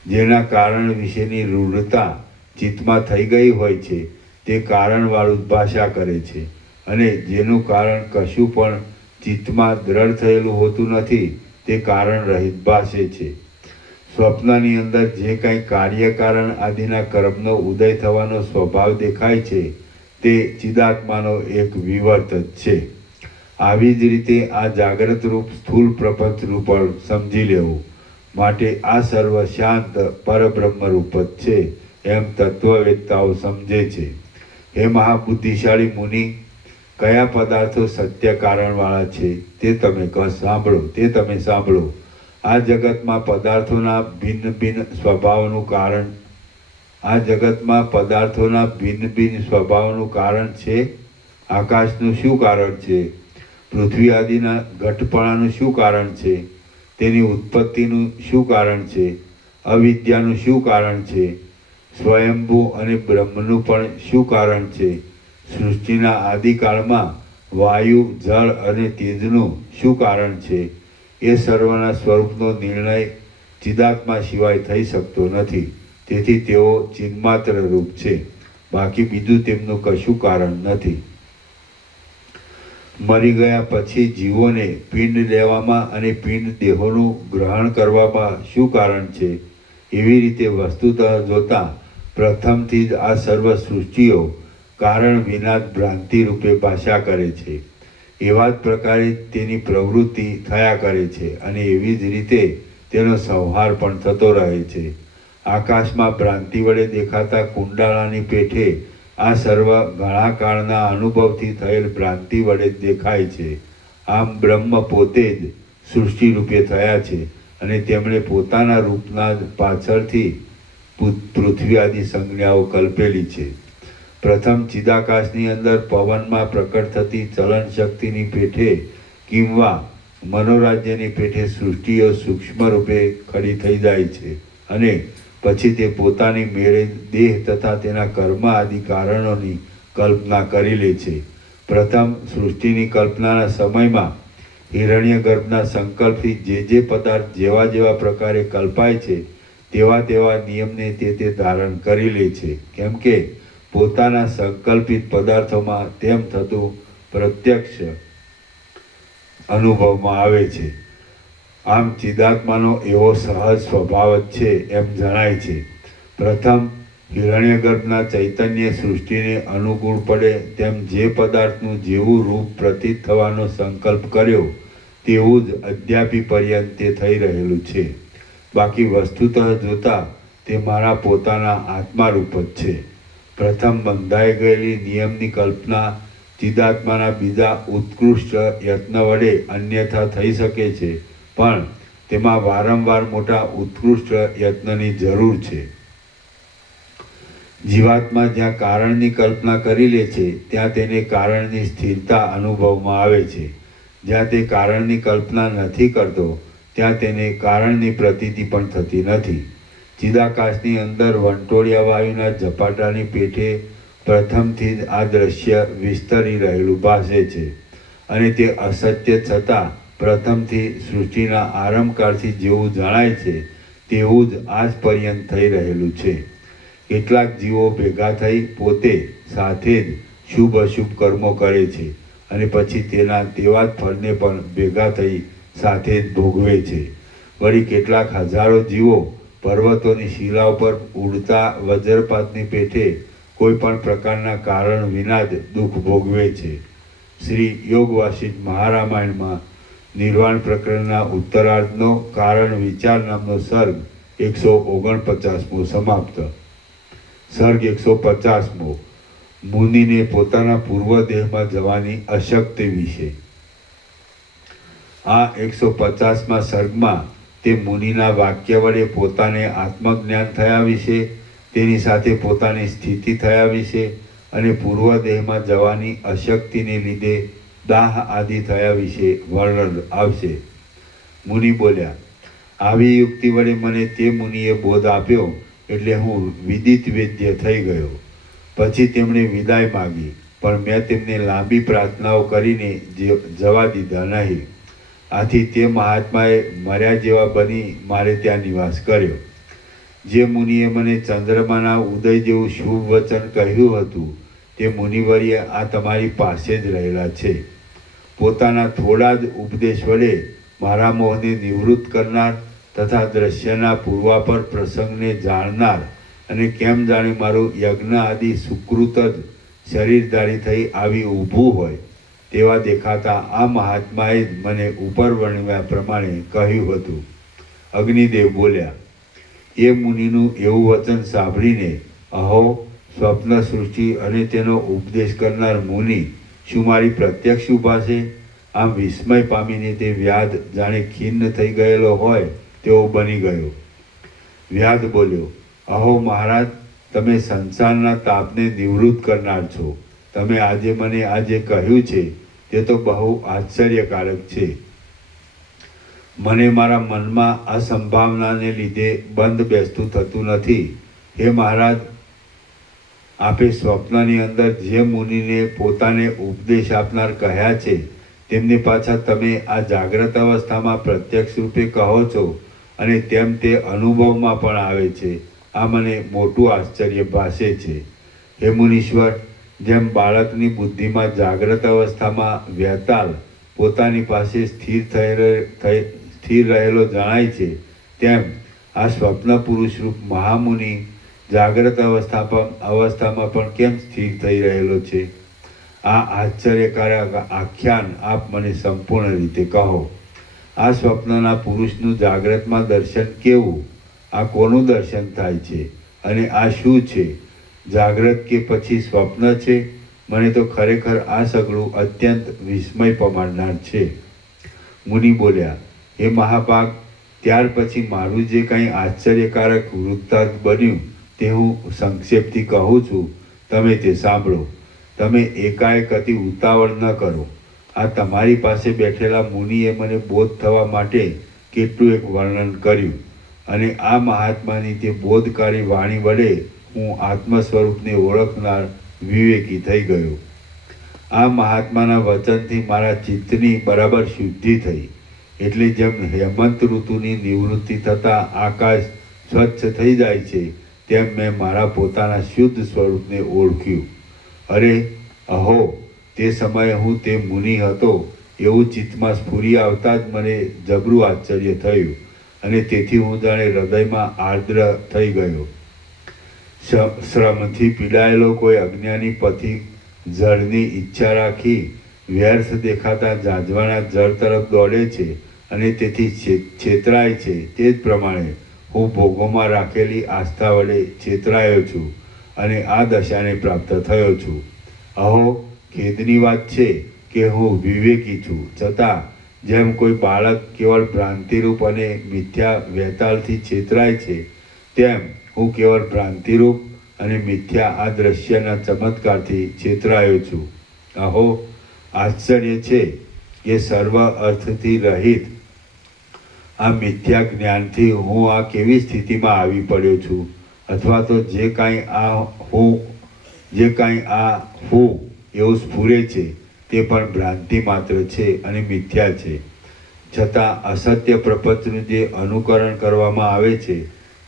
જેના કારણ વિશેની રૂઢતા ચિત્તમાં થઈ ગઈ હોય છે તે કારણવાળું જ ભાષા કરે છે, અને જેનું કારણ કશું પણ ચિત્તમાં દ્રઢ થયેલું હોતું નથી તે કારણ રહિત ભાષે છે. સ્વપ્નની અંદર જે કંઈ કાર્યકારણ આદિના કર્મનો ઉદય થવાનો સ્વભાવ દેખાય છે તે ચિદાત્માનો એક વિવર્ત જ છે. આવી જ રીતે આ જાગ્રત રૂપ સ્થૂળ પ્રપંચ રૂપ સમજી લેવું. માટે આ સર્વ શાંત પરબ્રહ્મ રૂપ જ છે એમ તત્વવેત્તાઓ સમજે છે. હે મહાબુદ્ધિશાળી મુનિ, કયા પદાર્થો સત્ય કારણવાળા છે તે તમે સાંભળો. આ જગતમાં પદાર્થોના ભિન્ન સ્વભાવનું કારણ છે. આકાશનું શું કારણ છે? પૃથ્વી આદિના ઘટપણાનું શું કારણ છે? તેની ઉત્પત્તિનું શું કારણ છે? અવિદ્યાનું શું કારણ છે? સ્વયંભૂ અને બ્રહ્મનું પણ શું કારણ છે? સૃષ્ટિના આદિકાળમાં વાયુ, જળ અને તેજનું શું કારણ છે? એ સર્વના સ્વરૂપનો નિર્ણય ચિદાત્મા સિવાય થઈ શકતો નથી. તેથી તેઓ ચિન્માત્ર રૂપ છે, બાકી બીજું તેમનું કશું કારણ નથી. મરી ગયા પછી જીવોને પિંડ લેવામાં અને પિંડ દેહોનું ગ્રહણ કરવામાં શું કારણ છે? એવી રીતે વસ્તુતઃ જોતા પ્રથમથી જ આ સર્વ સૃષ્ટિઓ કારણ વિના ભ્રાંતિ રૂપે ભાષા કરે છે. એવા જ પ્રકારે તેની પ્રવૃત્તિ થયા કરે છે, અને એવી જ રીતે તેનો સંહાર પણ થતો રહે છે. આકાશમાં ભ્રાંતિ વડે દેખાતા કુંડાળાની પેઠે આ સર્વ ઘણા કાળના અનુભવથી થયેલ ભ્રાંતિ વડે જ દેખાય છે. આમ બ્રહ્મ પોતે જ સૃષ્ટિ રૂપે થયા છે, અને તેમણે પોતાના રૂપના પાછળથી પૃથ્વી આદિ સંજ્ઞાઓ કલ્પેલી છે. પ્રથમ ચિદાકાશની અંદર પવનમાં પ્રકટ થતી ચલન શક્તિની પેઠે કિંવા મનોરાજ્યની પેઠે સૃષ્ટિઓ સૂક્ષ્મ રૂપે ખડી થઈ જાય છે, અને પછી તે પોતાની મેળે દેહ તથા તેના કર્મ આદિ કારણોની કલ્પના કરી લે છે. પ્રથમ સૃષ્ટિની કલ્પનાના સમયમાં હિરણ્યગર્ભના સંકલ્પથી જે પદાર્થ જેવા પ્રકારે કલ્પાય છે તેવા નિયમને તે ધારણ કરી લે છે, કેમ કે પોતાના સંકલ્પિત પદાર્થોમાં તેમ થતું પ્રત્યક્ષ અનુભવમાં આવે છે. આમ ચિદાત્માનો એવો સહજ સ્વભાવ જ છે એમ જણાય છે. પ્રથમ હિરણ્યગર્ભના ચૈતન્ય સૃષ્ટિને અનુકૂળ પડે તેમ જે પદાર્થનું જેવું રૂપ પ્રતીત થવાનો સંકલ્પ કર્યો તેવું જ અદ્યાપી પર્યંત તે થઈ રહેલું છે. બાકી વસ્તુતઃ જોતા તે મારા પોતાના આત્મા રૂપ જ છે. પ્રથમ બંધાઈ ગયેલી નિયમની કલ્પના ચિદાત્માના બીજા ઉત્કૃષ્ટ યત્ન વડે અન્યથા થઈ શકે છે, પણ તેમાં વારંવાર મોટા ઉત્કૃષ્ટ યત્નની જરૂર છે. જીવાત્મા જ્યાં કારણની કલ્પના કરી લે છે ત્યાં તેને કારણની સ્થિરતા અનુભવમાં આવે છે. જ્યાં તે કારણની કલ્પના નથી કરતો ત્યાં તેને કારણની પ્રતીતિ પણ થતી નથી. ચિદાકાશની અંદર વંટોળિયા વાયુના ઝપાટાની પેઠે પ્રથમથી જ આ દ્રશ્ય વિસ્તરી રહેલું ભાસે છે, અને તે અસત્ય છતાં પ્રથમથી સૃષ્ટિના આરંભકાળથી જેવું જણાય છે તેવું જ આજ પર્યંત થઈ રહેલું છે. કેટલાક જીવો ભેગા થઈ પોતે સાથે જ શુભ અશુભ કર્મો કરે છે અને પછી તેના તેવા જ ફળને પણ ભેગા થઈ સાથે જ ભોગવે છે. વળી કેટલાક હજારો જીવો પર્વતોની શિલા ઉપર ઉડતા વજ્રપાતની પેઠે કોઈ પણ પ્રકારના કારણ વિના જ દુઃખ ભોગવે છે. શ્રી યોગ વાસિષ્ઠ મહારામાયણમાં નિર્વાણ પ્રકરણના ઉત્તરાર્ધનો કારણ વિચાર નામનો સર્ગ 149મો સમાપ્ત. સર્ગ 150મો મુનિને પોતાના પૂર્વ દેહમાં જવાની અશક્તિ વિશે. આ 150મા સર્ગમાં તે મુનિના વાક્ય વડે પોતાને આત્મજ્ઞાન થયા વિશે, તેની સાથે પોતાની સ્થિતિ થયા વિશે અને પૂર્વ દેહમાં જવાની અશક્તિને લીધે દાહ આદિ થયા વિશે વર્ણન આવશે. મુનિ બોલ્યા, આવી યુક્તિ વડે મને તે મુનિએ બોધ આપ્યો એટલે હું વિદિત વેદ્ય થઈ ગયો. પછી તેમણે વિદાય માગી, પણ મેં તેમને લાંબી પ્રાર્થનાઓ કરીને જવા દીધા નહીં. આથી તે મહાત્માએ મર્યા જેવા બની મારે ત્યાં નિવાસ કર્યો. જે મુનિએ મને ચંદ્રમાના ઉદય જેવું શુભ વચન કહ્યું હતું તે મુનિવર્ય આ તમારી પાસે જ રહેલા છે. પોતાના થોડા જ ઉપદેશ વડે મારા મોહને નિવૃત્ત કરનાર તથા દ્રશ્યના પૂર્વાપર પ્રસંગને જાણનાર અને કેમ જાણે મારું યજ્ઞ આદિ સુકૃત જ શરીરધારી થઈ આવી ઊભું હોય તેવા દેખાતા આ મહાત્માએ જ મને ઉપર વર્ણવ્યા પ્રમાણે કહ્યું હતું. અગ્નિદેવ બોલ્યા, એ મુનિનું એવું વચન સાંભળીને અહો, સ્વપ્ન સૃષ્ટિ અને તેનો ઉપદેશ કરનાર મુનિ શું મારી પ્રત્યક્ષ ઊભા છે? આમ વિસ્મય પામીને તે વ્યાધ જાણે ખિન્ન થઈ ગયેલો હોય તેવો બની ગયો. વ્યાધ બોલ્યો, અહો મહારાજ, તમે સંસારના તાપને નિવૃત્ત કરનાર છો. તમે આજે મને આ જે કહ્યું છે તે તો બહુ આશ્ચર્યકારક છે. મને મારા મનમાં આ સંભાવનાને લીધે બંધ બેસતું થતું નથી. હે મહારાજ, આપે સ્વપ્નની અંદર જે મુનિને પોતાને ઉપદેશ આપનાર કહ્યા છે તેમને પાછા તમે આ જાગ્રત અવસ્થામાં પ્રત્યક્ષ રૂપે કહો છો અને તેમ તે અનુભવમાં પણ આવે છે. આ મને મોટું આશ્ચર્ય ભાસે છે. હે મુનીશ્વર, જેમ બાળકની બુદ્ધિમાં જાગ્રત અવસ્થામાં વહેતાલ પોતાની પાસે સ્થિર રહેલો જણાય છે, તેમ આ સ્વપ્ન પુરુષ રૂપ મહામુનિ જાગ્રત અવસ્થામાં પણ કેમ સ્થિર થઈ રહેલો છે? આ આશ્ચર્યકારક આખ્યાન આપ મને સંપૂર્ણ રીતે કહો. આ સ્વપ્નના પુરુષનું જાગ્રતમાં દર્શન કેવું? આ કોનું દર્શન થાય છે અને આ શું છે? જાગ્રત કે પછી સ્વપ્ન છે? મને તો ખરેખર આ સગળું અત્યંત વિસ્મય પમાડનાર છે. મુનિ બોલ્યા, હે મહાભાગ, ત્યાર પછી મારું જે કંઈ આશ્ચર્યકારક વૃત્તાંત બન્યું તે હું સંક્ષેપથી કહું છું, તમે તે સાંભળો. તમે એકાએક અતિ ઉતાવળ ન કરો. આ તમારી પાસે બેઠેલા મુનિએ મને બોધ થવા માટે કેટલું એક વર્ણન કર્યું અને આ મહાત્માની તે બોધકારી વાણી વડે હું આત્મ સ્વરૂપને ઓળખનાર વિવેકી થઈ ગયો. આ મહાત્માના વચનથી મારા ચિત્તની બરાબર શુદ્ધિ થઈ. એટલે જેમ હેમંત ઋતુની નિવૃત્તિ થતાં આકાશ સ્વચ્છ થઈ જાય છે તેમ મેં મારા પોતાના શુદ્ધ સ્વરૂપને ઓળખ્યું. અરે અહો, તે સમયે હું તે મુનિ હતો એવું ચિત્તમાં સ્ફુરી આવતા જ મને જબરું આશ્ચર્ય થયું અને તેથી હું જાણે હૃદયમાં આર્દ્ર થઈ ગયો. શ્રમથી પીડાયેલો કોઈ અજ્ઞાની પથિક જળની ઈચ્છા રાખી વ્યર્થ દેખાતા જાજવાના જળ તરફ દોડે છે અને તેથી છેતરાય છે, તે જ પ્રમાણે હું ભોગોમાં રાખેલી આસ્થા વડે છેતરાયો છું અને આ દશાને પ્રાપ્ત થયો છું. અહો, ખેદની વાત છે કે હું વિવેકી છું, છતાં જેમ કોઈ બાળક કેવળ ભ્રાંતિરૂપ અને મિથ્યા વેતાળથી છેતરાય છે, તેમ હું કેવળ ભ્રાંતિરૂપ અને મિથ્યા આ દ્રશ્યના ચમત્કારથી છેતરાયો છું. અહો, આશ્ચર્ય છે કે સર્વ અર્થથી રહિત આ મિથ્યા જ્ઞાનથી હું આ કેવી સ્થિતિમાં આવી પડ્યો છું, અથવા તો જે કાંઈ આ હું એવું સ્ફુરે છે તે પણ ભ્રાંતિ માત્ર છે અને મિથ્યા છે. છતાં અસત્ય પ્રપંચનું જે અનુકરણ કરવામાં આવે છે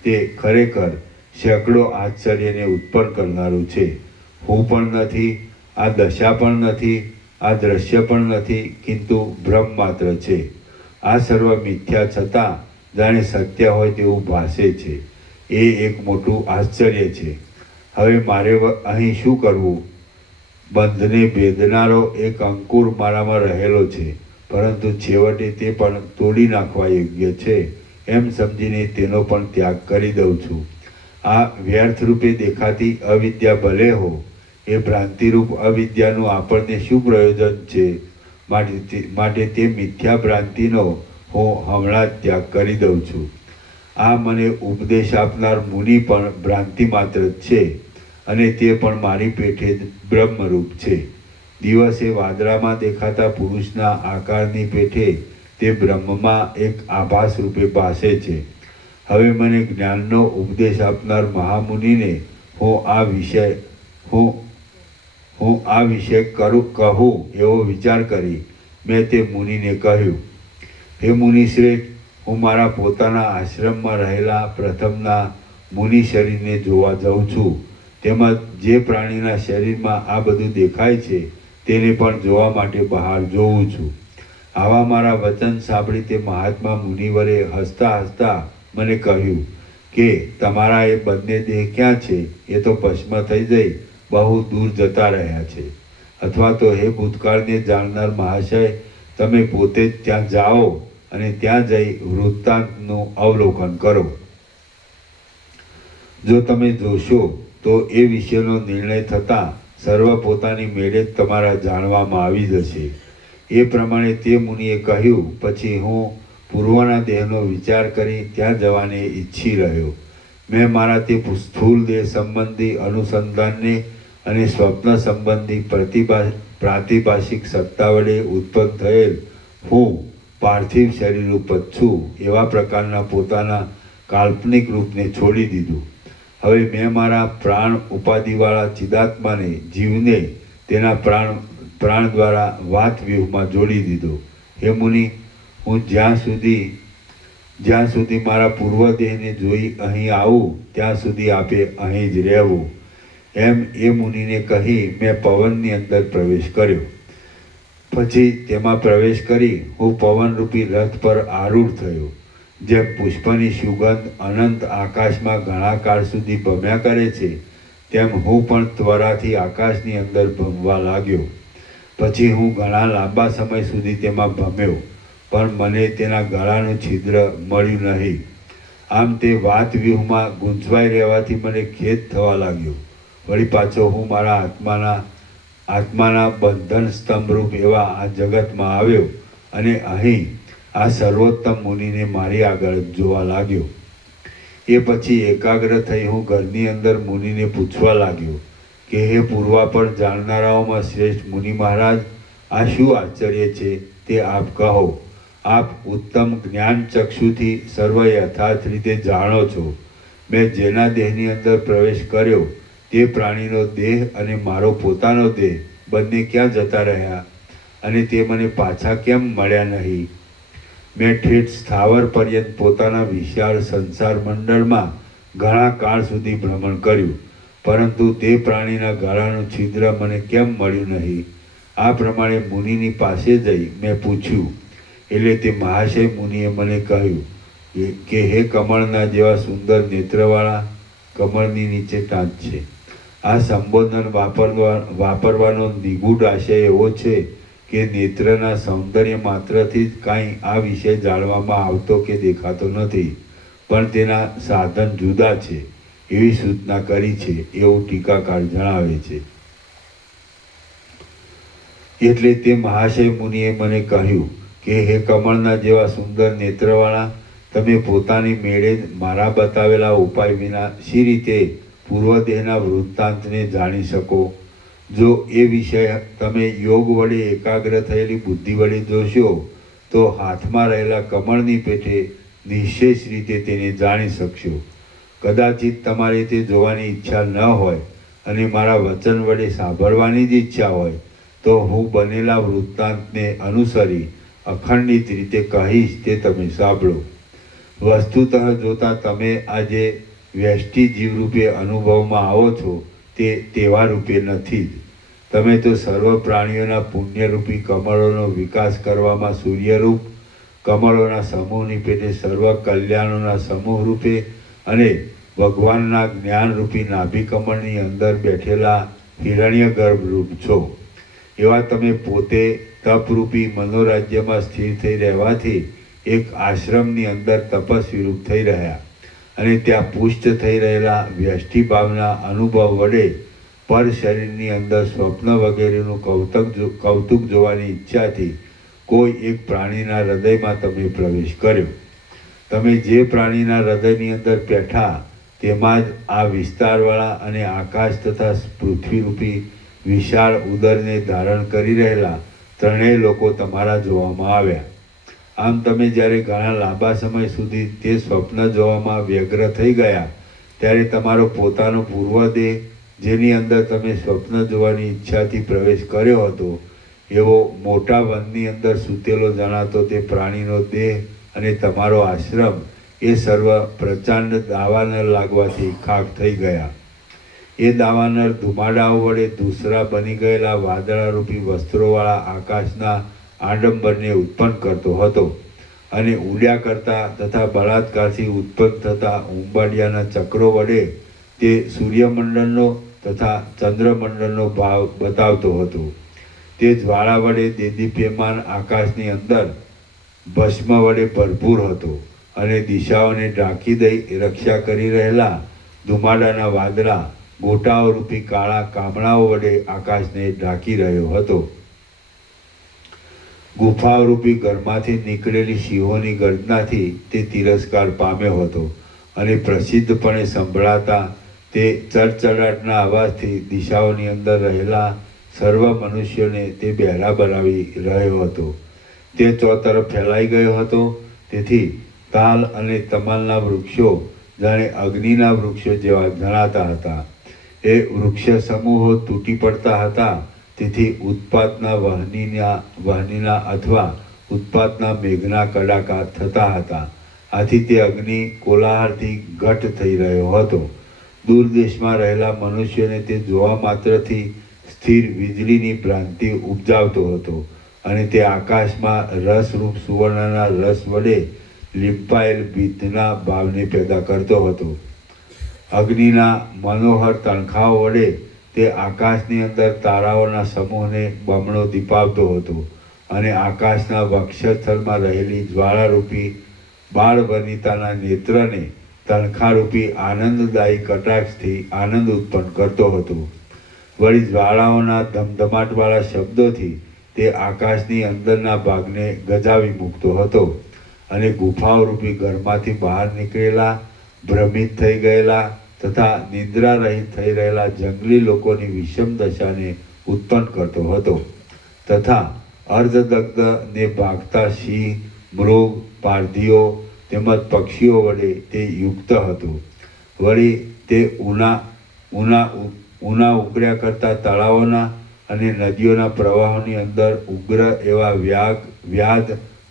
તે ખરેખર સેંકડો આશ્ચર્યને ઉત્પન્ન કરનારું છે. હું પણ નથી, આ દશા પણ નથી, આ દ્રશ્ય પણ નથી, કિંતુ ભ્રમ માત્ર છે. આ સર્વ મિથ્યા છતાં જાણે સત્ય હોય તેવું ભાસે છે. એ એક મોટું આશ્ચર્ય છે. હવે મારે અહીં શું કરવું? બંધને ભેદનારો એક અંકુર મારામાં રહેલો છે, પરંતુ છેવટે તે પણ તોડી નાખવા યોગ્ય છે એમ સમજીને તેનો પણ ત્યાગ કરી દઉં છું. આ વ્યર્થ રૂપે દેખાતી અવિદ્યા ભલે હો, એ ભ્રાંતિરૂપ અવિદ્યાનું આપણને શું પ્રયોજન છે? માટે તે મિથ્યા ભ્રાંતિનો હું હમણાં જ ત્યાગ કરી દઉં છું. આ મને ઉપદેશ આપનાર મુનિ પણ ભ્રાંતિ માત્ર જ છે, અને તે પણ મારી પેઠે જ બ્રહ્મરૂપ છે. દિવસે વાદળામાં દેખાતા પુરુષના આકારની પેઠે તે બ્રહ્મમાં એક આભાસ રૂપે ભાસે છે. હવે મને જ્ઞાનનો ઉપદેશ આપનાર મહામુનિને હું આ વિષય કહું એવો વિચાર કરી મેં તે મુનિને કહ્યું, હે મુનિશ્રેષ્ઠ, હું મારા પોતાના આશ્રમમાં રહેલા પ્રથમના મુનિ શરીરને જોવા જાઉં છું. તેમજ જે પ્રાણીના શરીરમાં આ બધું દેખાય છે તેને પણ જોવા માટે બહાર જોઉં છું. આવા મારા વચન સાંભળી તે મહાત્મા મુનિવરે હસતા હસતા મને કહ્યું કે તમારા એ બંને દેહ ક્યાં છે? એ તો ભસ્મ થઈ જઈ બહુ દૂર જતા રહ્યા છે. અથવા તો હે ભૂતકાળને જાણનાર મહાશય, તમે પોતે જ ત્યાં જાઓ અને ત્યાં જઈ વૃત્તાંતનું અવલોકન કરો. જો તમે જોશો તો એ વિષયનો નિર્ણય થતાં સર્વ પોતાની મેળે જ તમારા જાણવામાં આવી જશે. એ પ્રમાણે તે મુનિએ કહ્યું. પછી હું પૂર્વના દેહનો વિચાર કરી ત્યાં જવાને ઈચ્છી રહ્યો. મેં મારા તે સ્થૂળ દેહ સંબંધી અનુસંધાનને અને સ્વપ્ન સંબંધી પ્રાતિભાષિક સત્તા વડે ઉત્પન્ન થયેલ હું પાર્થિવ શરીર ઉપર છું એવા પ્રકારના પોતાના કાલ્પનિક રૂપને છોડી દીધું. હવે મેં મારા પ્રાણ ઉપાધિવાળા ચિદાત્માને, જીવને તેના પ્રાણ દ્વારા વાત વ્યૂહમાં જોડી દીધો. હે મુનિ, હું જ્યાં સુધી મારા પૂર્વ દેહને જોઈ અહીં આવું ત્યાં સુધી આપે અહીં જ રહેવું. એમ એ મુનિને કહી મેં પવનની અંદર પ્રવેશ કર્યો. પછી તેમાં પ્રવેશ કરી હું પવનરૂપી રથ પર આરૂઢ થયો. જેમ પુષ્પની સુગંધ અનંત આકાશમાં ઘણા કાળ સુધી ભમ્યા કરે છે, તેમ હું પણ ત્વરાથી આકાશની અંદર ભમવા લાગ્યો. પછી હું ઘણા લાંબા સમય સુધી તેમાં ભમ્યો, પણ મને તેના ગળાનું છિદ્ર મળ્યું નહીં. આમ તે વાત વ્યૂહમાં ગૂંચવાઈ રહેવાથી મને ખેદ થવા લાગ્યો. વળી પાછો હું મારા આત્માના બંધન સ્તંભરૂપ એવા આ જગતમાં આવ્યો અને અહીં આ સર્વોત્તમ મુનિને મારી આગળ જોવા લાગ્યો. એ પછી એકાગ્ર થઈ હું ઘરની અંદર મુનિને પૂછવા લાગ્યો કે હે પૂર્વાપર જાણનારાઓમાં શ્રેષ્ઠ મુનિ મહારાજ, આ શું આશ્ચર્ય છે તે આપ કહો. આપ ઉત્તમ જ્ઞાન ચક્ષુથી સર્વ યથાર્થ રીતે જાણો છો. મેં જેના દેહની અંદર પ્રવેશ કર્યો તે પ્રાણીનો દેહ અને મારો પોતાનો દેહ બંને ક્યાં જતા રહ્યા અને તે મને પાછા કેમ મળ્યા નહીં? મેં ઠેઠ સ્થાવર પર્યંત પોતાના વિશાળ સંસાર મંડળમાં ઘણા કાળ સુધી ભ્રમણ કર્યું, પરંતુ તે પ્રાણીના ગળાનું છિદ્ર મને કેમ મળ્યું નહીં? આ પ્રમાણે મુનિની પાસે જઈ મેં પૂછ્યું. એટલે તે મહાશય મુનિએ મને કહ્યું કે હે કમળના જેવા સુંદર નેત્રવાળા, કમળની નીચે ટાંચ છે. આ સંબોધન વાપરવાનો નિગૂઢ આશય એવો છે કે નેત્રના સૌંદર્ય માત્રથી જ કાંઈ આ વિષય જાણવામાં આવતો કે દેખાતો નથી, પણ તેના સાધન જુદા છે. એવી સૂચના કરી છે, એવું ટીકાકાર જણાવે છે. એટલે તે મહાશય મુનિએ મને કહ્યું કે હે કમળના જેવા સુંદર નેત્રવાળા, તમે પોતાની મેળે જ મારા બતાવેલા ઉપાય વિના શી રીતે પૂર્વદેહના વૃત્તાંતને જાણી શકો? જો એ વિષય તમે યોગ વડે એકાગ્ર થયેલી બુદ્ધિ વડે જોશો તો હાથમાં રહેલા કમળની પેટે નિશ્ચેષ રીતે તેને જાણી શકશો. કદાચિત તમારે તે જોવાની ઈચ્છા ન હોય અને મારા વચન વડે સાંભળવાની જ ઈચ્છા હોય તો હું બનેલા વૃત્તાંતને અનુસરી અખંડિત રીતે કહીશ, તે તમે સાંભળો. વસ્તુતઃ જોતાં તમે આજે વ્યષ્ટિ જીવરૂપે અનુભવમાં આવો છો તે તેવા રૂપે નથી જ. તમે તો સર્વ પ્રાણીઓના પુણ્યરૂપી કમળોનો વિકાસ કરવામાં સૂર્યરૂપ, કમળોના સમૂહની પેટે સર્વ કલ્યાણોના સમૂહ રૂપે અને ભગવાનના જ્ઞાનરૂપી નાભી કમળની અંદર બેઠેલા હિરણ્યગર્ભ રૂપ છો. એવા તમે પોતે તપરૂપી મનોરાજ્યમાં સ્થિર થઈ રહેવાથી એક આશ્રમની અંદર તપસ્વી રૂપ થઈ રહ્યા અને ત્યાં પુષ્ટ થઈ રહેલા વ્યષ્ટિભાવના અનુભવ વડે પર શરીરની અંદર સ્વપ્ન વગેરેનું કૌતુક જોવાની ઈચ્છાથી કોઈ એક પ્રાણીના હૃદયમાં તમે પ્રવેશ કર્યો. તમે જે પ્રાણીના હૃદયની અંદર બેઠા તેમાં જ આ વિસ્તારવાળા અને આકાશ તથા પૃથ્વીરૂપી વિશાળ ઉદરને ધારણ કરી રહેલા ત્રણેય લોકો તમારા જોવામાં આવ્યા. આમ તમે જ્યારે ઘણા લાંબા સમય સુધી તે સ્વપ્ન જોવામાં વ્યગ્ર થઈ ગયા ત્યારે તમારો પોતાનો પૂર્વદેહ, જેની અંદર તમે સ્વપ્ન જોવાની ઈચ્છાથી પ્રવેશ કર્યો હતો, એવો મોટા વનની અંદર સૂતેલો જણાતો તે પ્રાણીનો દેહ અને તમારો આશ્રમ એ સર્વ પ્રચંડ દાવાનળ લાગવાથી ખાક થઈ ગયા. એ દાવાનળ ધુમાડાઓ વડે દૂસરા બની ગયેલા વાદળારૂપી વસ્ત્રોવાળા આકાશના આડંબરને ઉત્પન્ન કરતો હતો અને ઉડ્યા કરતા તથા બળાત્કારથી ઉત્પન્ન થતા ઉંબાડિયાના ચક્રો વડે તે સૂર્યમંડળનો તથા ચંદ્રમંડળનો ભાવ બતાવતો હતો. તે જ્વાળા વડે દેદીપ્યમાન આકાશની અંદર ભસ્મ વડે ભરપૂર હતો અને દિશાઓને ઢાંકી દઈ રક્ષા કરી રહેલા ધુમાડાના વાદળા ગોટાઓ રૂપી કાળા કામણાઓ વડે આકાશને ઢાંકી રહ્યો હતો. ગુફાઓ રૂપી ઘરમાંથી નીકળેલી સિંહોની ગર્જનાથી તે તિરસ્કાર પામ્યો હતો અને પ્રસિદ્ધપણે સંભળાતા તે ચડચડાટના અવાજથી દિશાઓની અંદર રહેલા સર્વ મનુષ્યોને તે બહેરા બનાવી રહ્યો હતો. તે ચોતરફ ફેલાઈ ગયો હતો. તેથી તાલ અને તમાલના વૃક્ષો જાણે અગ્નિના વૃક્ષો જેવા જણાતા હતા. એ વૃક્ષ સમૂહો તૂટી પડતા હતા. તેથી ઉત્પાતના વહનીના અથવા ઉત્પાતના મેઘના કડાકા થતા હતા. આથી તે અગ્નિ કોલાહલથી ઘટ થઈ રહ્યો હતો. દૂર દેશમાં રહેલા મનુષ્યોને તે જોવા માત્રથી સ્થિર વીજળીની ભ્રાંતિ ઉપજાવતો હતો અને તે આકાશમાં રસરૂપ સુવર્ણના રસ વડે લીંપાયેલ ભીતના ભાવને પેદા કરતો હતો. અગ્નિના મનોહર તણખાઓ વડે તે આકાશની અંદર તારાઓના સમૂહને બમણો દીપાવતો હતો અને આકાશના વક્ષસ્થળમાં રહેલી જ્વાળારૂપી બાળ વનિતાના નેત્રને તણખારૂપી આનંદદાયી કટાક્ષથી આનંદ ઉત્પન્ન કરતો હતો. વળી જ્વાળાઓના ધમધમાટવાળા શબ્દોથી તે આકાશની અંદરના ભાગને ગજાવી મૂકતો હતો અને ગુફાઓરૂપી ઘરમાંથી બહાર નીકળેલા ભ્રમિત થઈ ગયેલા તથા નિદ્રા રહિત થઈ રહેલા જંગલી લોકોની વિષમ દશાને ઉત્પન્ન કરતો હતો તથા અર્ધદગ્ધ ને ભાગતા સિંહ, મૃગ, પારધીઓ તેમજ પક્ષીઓ વડે તે યુક્ત હતો. વળી તે ઉના ઉકળ્યા કરતા તળાવોના અને નદીઓના પ્રવાહોની અંદર ઉગ્ર એવા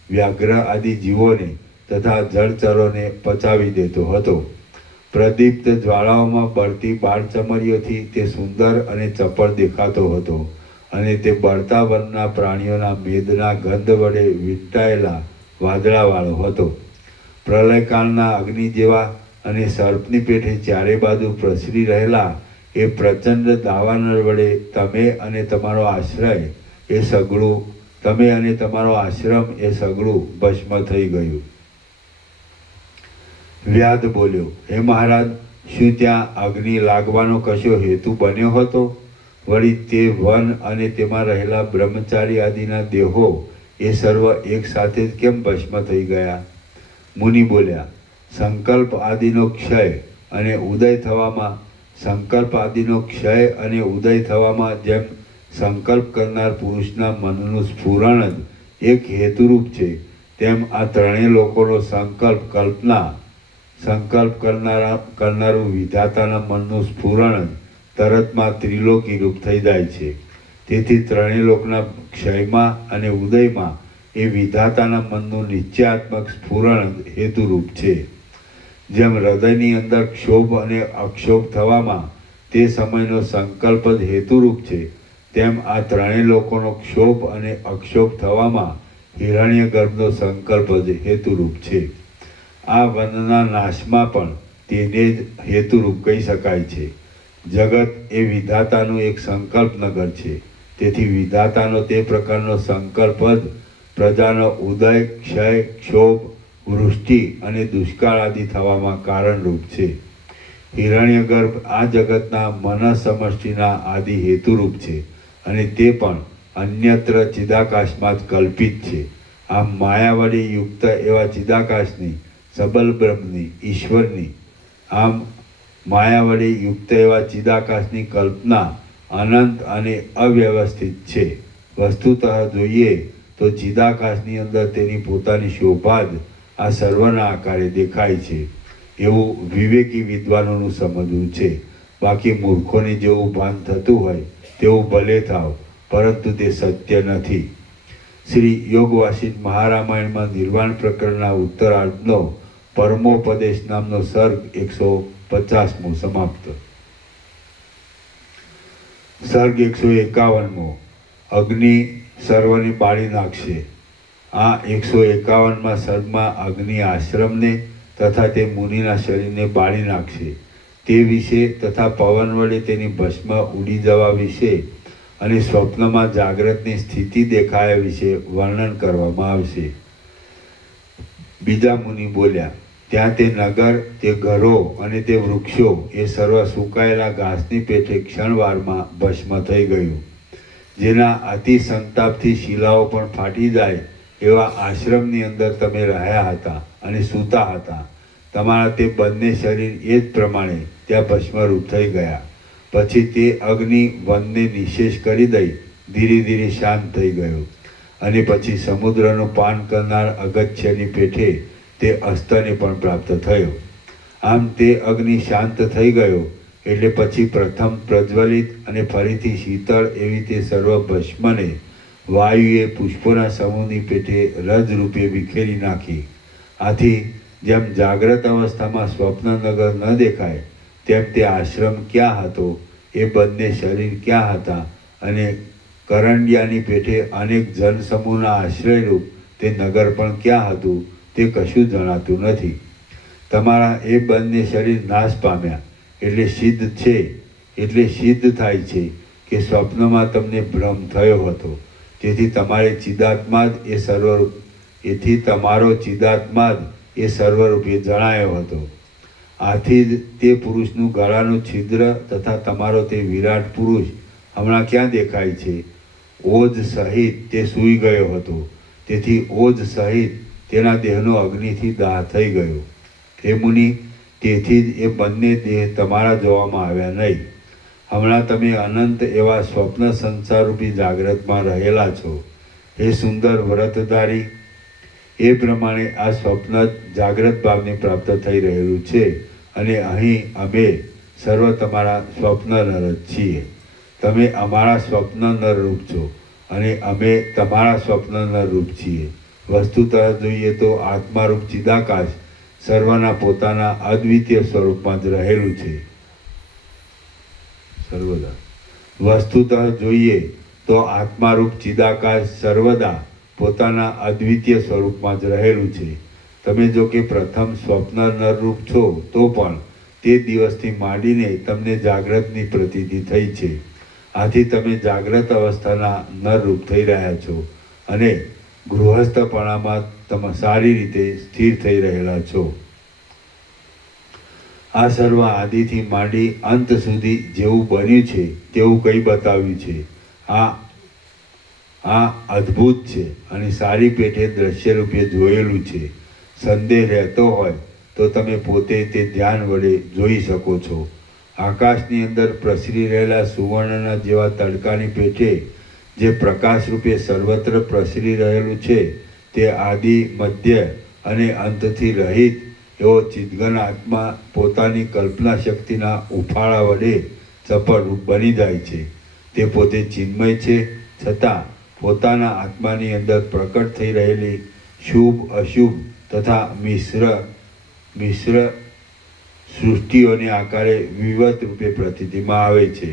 વ્યાઘ્ર આદિ જીવોને તથા જળચરોને પચાવી દેતો હતો. પ્રદીપ્ત જ્વાળાઓમાં બળતી બાળચમરીઓથી તે સુંદર અને ચપળ દેખાતો હતો અને તે બળતા વનના પ્રાણીઓના મેદના ગંધ વડે વીંટાયેલા વાદળાવાળો હતો. પ્રલયકાળના અગ્નિ જેવા અને સર્પની પેઠે ચારે બાજુ પ્રસરી રહેલા એ પ્રચંડ દાવાનળ વડે તમે અને તમારો આશ્રમ એ સગળું ભસ્મ થઈ ગયું. વ્યાધ બોલ્યો, હે મહારાજ, શું ત્યાં અગ્નિ લાગવાનો કશો હેતુ બન્યો હતો? વળી તે વન અને તેમાં રહેલા બ્રહ્મચારી આદિના દેહો એ સર્વ એક સાથે જ કેમ ભસ્મ થઈ ગયા? મુનિ બોલ્યા, સંકલ્પ આદિનો ક્ષય અને ઉદય થવામાં જેમ સંકલ્પ કરનાર પુરુષના મનનું સ્ફુરણ જ એક હેતુરૂપ છે, તેમ આ ત્રણેય લોકોનો સંકલ્પ કરનારું વિધાતાના મનનું સ્ફુરણ જ તરતમાં ત્રિલોકી રૂપ થઈ જાય છે. તેથી ત્રણેય લોકના ક્ષયમાં અને ઉદયમાં એ વિધાતાના મનનું નિશ્ચયાત્મક સ્ફુરણ જ હેતુરૂપ છે. જેમ હૃદયની અંદર ક્ષોભ અને અક્ષોભ થવામાં તે સમયનો સંકલ્પ જ હેતુરૂપ છે, તેમ આ ત્રણેય લોકોનો ક્ષોભ અને અક્ષોભ થવામાં હિરણ્યગર્ભનો સંકલ્પ જ હેતુરૂપ છે. આ વનના નાશમાં પણ તેને જ હેતુરૂપ કહી શકાય છે. જગત એ વિધાતાનું એક સંકલ્પ નગર છે. તેથી વિધાતાનો તે પ્રકારનો સંકલ્પ જ પ્રજાનો ઉદય, ક્ષય, ક્ષોભ, વૃષ્ટિ અને દુષ્કાળ આદિ થવામાં કારણરૂપ છે. હિરણ્યગર્ભ આ જગતના મન સમષ્ટિના આદિ હેતુરૂપ છે અને તે પણ અન્યત્ર ચિદાકાશમાં જ કલ્પિત છે. આમ માયા વડે યુક્ત એવા ચિદાકાશની, સબલ બ્રહ્મની, ઈશ્વરની ચિદાકાશની કલ્પના અનંત અને અવ્યવસ્થિત છે. વસ્તુતઃ જોઈએ તો ચિદાકાશની અંદર તેની પોતાની શોભા જ આ સર્વના આકારે દેખાય છે, એવું વિવેકી વિદ્વાનોનું સમજવું છે. બાકી મૂર્ખોને જેવું ભાન થતું હોય તેવું ભલે થાવ, પરંતુ તે સત્ય નથી. શ્રી યોગવાસિષ્ઠ મહારામાયણમાં નિર્વાણ પ્રકરણના ઉત્તરાર્ધનો પરમોપદેશ નામનો સર્ગ 150મો સમાપ્ત. સર્ગ 151મો. અગ્નિ સર્વને બાળી નાખશે. આ 151માં સર્ગમાં અગ્નિ આશ્રમને તથા તે મુનિના શરીરને બાળી નાખશે તે વિશે તથા પવન વડે તેની ભસ્મ ઉડી જવા વિશે અને સ્વપ્નમાં જાગ્રતની સ્થિતિ દેખાયા વિશે વર્ણન કરવામાં આવશે. બીજા મુનિ બોલ્યા, ત્યાં તે નગર, તે ઘરો અને તે વૃક્ષો એ સર્વ સુકાયેલા ઘાસની પેઠે ક્ષણવારમાં ભસ્મ થઈ ગયું. જેના અતિ સંતાપથી શિલાઓ પણ ફાટી જાય એવા આશ્રમની અંદર તમે રહ્યા હતા અને સૂતા હતા. તમારા તે બંને શરીર એ જ પ્રમાણે ત્યાં ભસ્મરૂપ થઈ ગયા. પછી તે અગ્નિ વનને નિશેષ કરી દઈ ધીરે ધીરે શાંત થઈ ગયો અને પછી સમુદ્રનું પાન કરનાર અગત્યની પેઠે તે અસ્તને પણ પ્રાપ્ત થયો. આમ તે અગ્નિ શાંત થઈ ગયો એટલે પછી પ્રથમ પ્રજ્વલિત અને ફરીથી શીતળ એવી તે સર્વ ભસ્મને વાયુએ પુષ્પોના સમૂહની પેઠે રજરૂપે વિખેરી નાખી. આથી જેમ જાગ્રત અવસ્થામાં સ્વપ્નનગર ન દેખાય તેમ તે આશ્રમ ક્યાં હતો, એ બંને શરીર ક્યાં હતા અને કરંડિયાની પેઠે અનેક જનસમૂહના આશ્રયરૂપ તે નગર પણ ક્યાં હતું તે કશું જણાતું નથી. તમારા એ બંને શરીર નાશ પામ્યા એટલે સિદ્ધ થાય છે કે સ્વપ્નમાં તમને ભ્રમ થયો હતો. તેથી તમારો ચિદાત્મા જ એ સર્વરૂપે જણાયો હતો. આથી જ તે પુરુષનું ગળાનું છિદ્ર તથા તમારો તે વિરાટ પુરુષ હમણાં ક્યાં દેખાય છે? ઓજ સહિત તે સૂઈ ગયો હતો. તેથી ઓજ સહિત તેના દેહનો અગ્નિથી દાહ થઈ ગયો. હે મુનિ, તેથી જ એ બંને દેહ તમારા જોવામાં આવ્યા નહીં. હમણાં તમે અનંત એવા સ્વપ્ન સંસારરૂપી જાગ્રતમાં રહેલા છો. હે સુંદર વ્રતધારી, એ પ્રમાણે આ સ્વપ્ન જાગ્રત ભાવને પ્રાપ્ત થઈ રહેલું છે અને અહીં અમે સર્વ તમારા સ્વપ્ન નર છીએ. તમે અમારા સ્વપ્ન નર રૂપ છો અને અમે તમારા સ્વપ્ન નર રૂપ છીએ. વસ્તુતઃ જોઈએ તો આત્મારૂપ ચિદાકાશ સર્વના પોતાના અદ્વિતીય સ્વરૂપમાં જ રહેલું છે. વસ્તુતઃ જોઈએ તો આત્મારૂપ ચિદાકાશ સર્વદા પોતાના અદ્વિતીય સ્વરૂપમાં જ રહેલું છે. તમે જો કે પ્રથમ સ્વપ્ન નરરૂપ છો તો પણ તે દિવસથી માંડીને તમને જાગ્રતની પ્રતીતિ થઈ છે. આથી તમે જાગ્રત અવસ્થાના નરરૂપ થઈ રહ્યા છો અને ગૃહસ્થપણામાં તમે સારી રીતે સ્થિર થઈ રહેલા છો. આ સર્વ આદિથી માંડી અંત સુધી જેવું બન્યું છે તેવું કંઈ બતાવ્યું છે. આ અદ્ભુત છે અને સારી પેઠે દ્રશ્ય રૂપે જોયેલું છે. સંદેહ રહેતો હોય તો તમે પોતે તે ધ્યાન વડે જોઈ શકો છો. આકાશની અંદર પ્રસરી રહેલા સુવર્ણના જેવા તડકાની પેઠે જે પ્રકાશ રૂપે સર્વત્ર પ્રસરી રહેલું છે તે આદિ, મધ્ય અને અંતથી રહિત એવો ચિદઘન આત્મા પોતાની કલ્પના શક્તિના ઉફાળા વડે ચપળરૂપ બની જાય છે. તે પોતે ચિન્મય છે, છતાં પોતાના આત્માની અંદર પ્રકટ થઈ રહેલી શુભ, અશુભ તથા મિશ્ર સૃષ્ટિઓને આકારે વિવત રૂપે પ્રતીતિમાં આવે છે.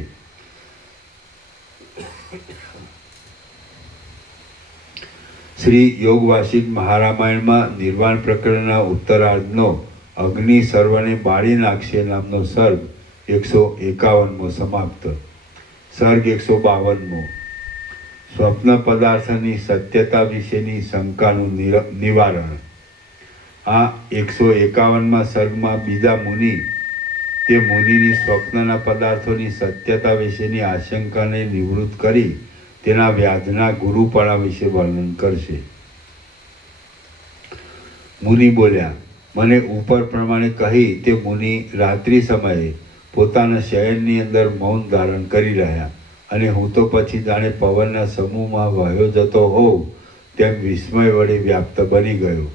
શ્રી યોગ વાસિષ્ઠ મહારામાયણમાં નિર્વાણ પ્રકરણના ઉત્તરાર્ધનો અગ્નિ સર્વને બાળી નાખશે નામનો સર્ગ 151મો સમાપ્ત. સર્ગ 152મો સ્વપ્ન પદાર્થની સત્યતા વિશેની શંકાનું નિવારણ. આ 151મા સર્ગમાં બીજા મુનિ તે મુનિની સ્વપ્નના પદાર્થોની સત્યતા વિશેની આશંકાને નિવૃત્ત કરી તેના વ્યાધના ગુરુપણા વિશે વર્ણન કરશે. મુનિ બોલ્યા, મને ઉપર પ્રમાણે કહી તે મુનિ રાત્રિ સમયે પોતાના શયનની અંદર મૌન ધારણ કરી રહ્યા અને હું તો પછી જાણે પવનના સમૂહમાં વહ્યો જતો હોઉં તેમ વિસ્મય વડે વ્યાપ્ત બની ગયો.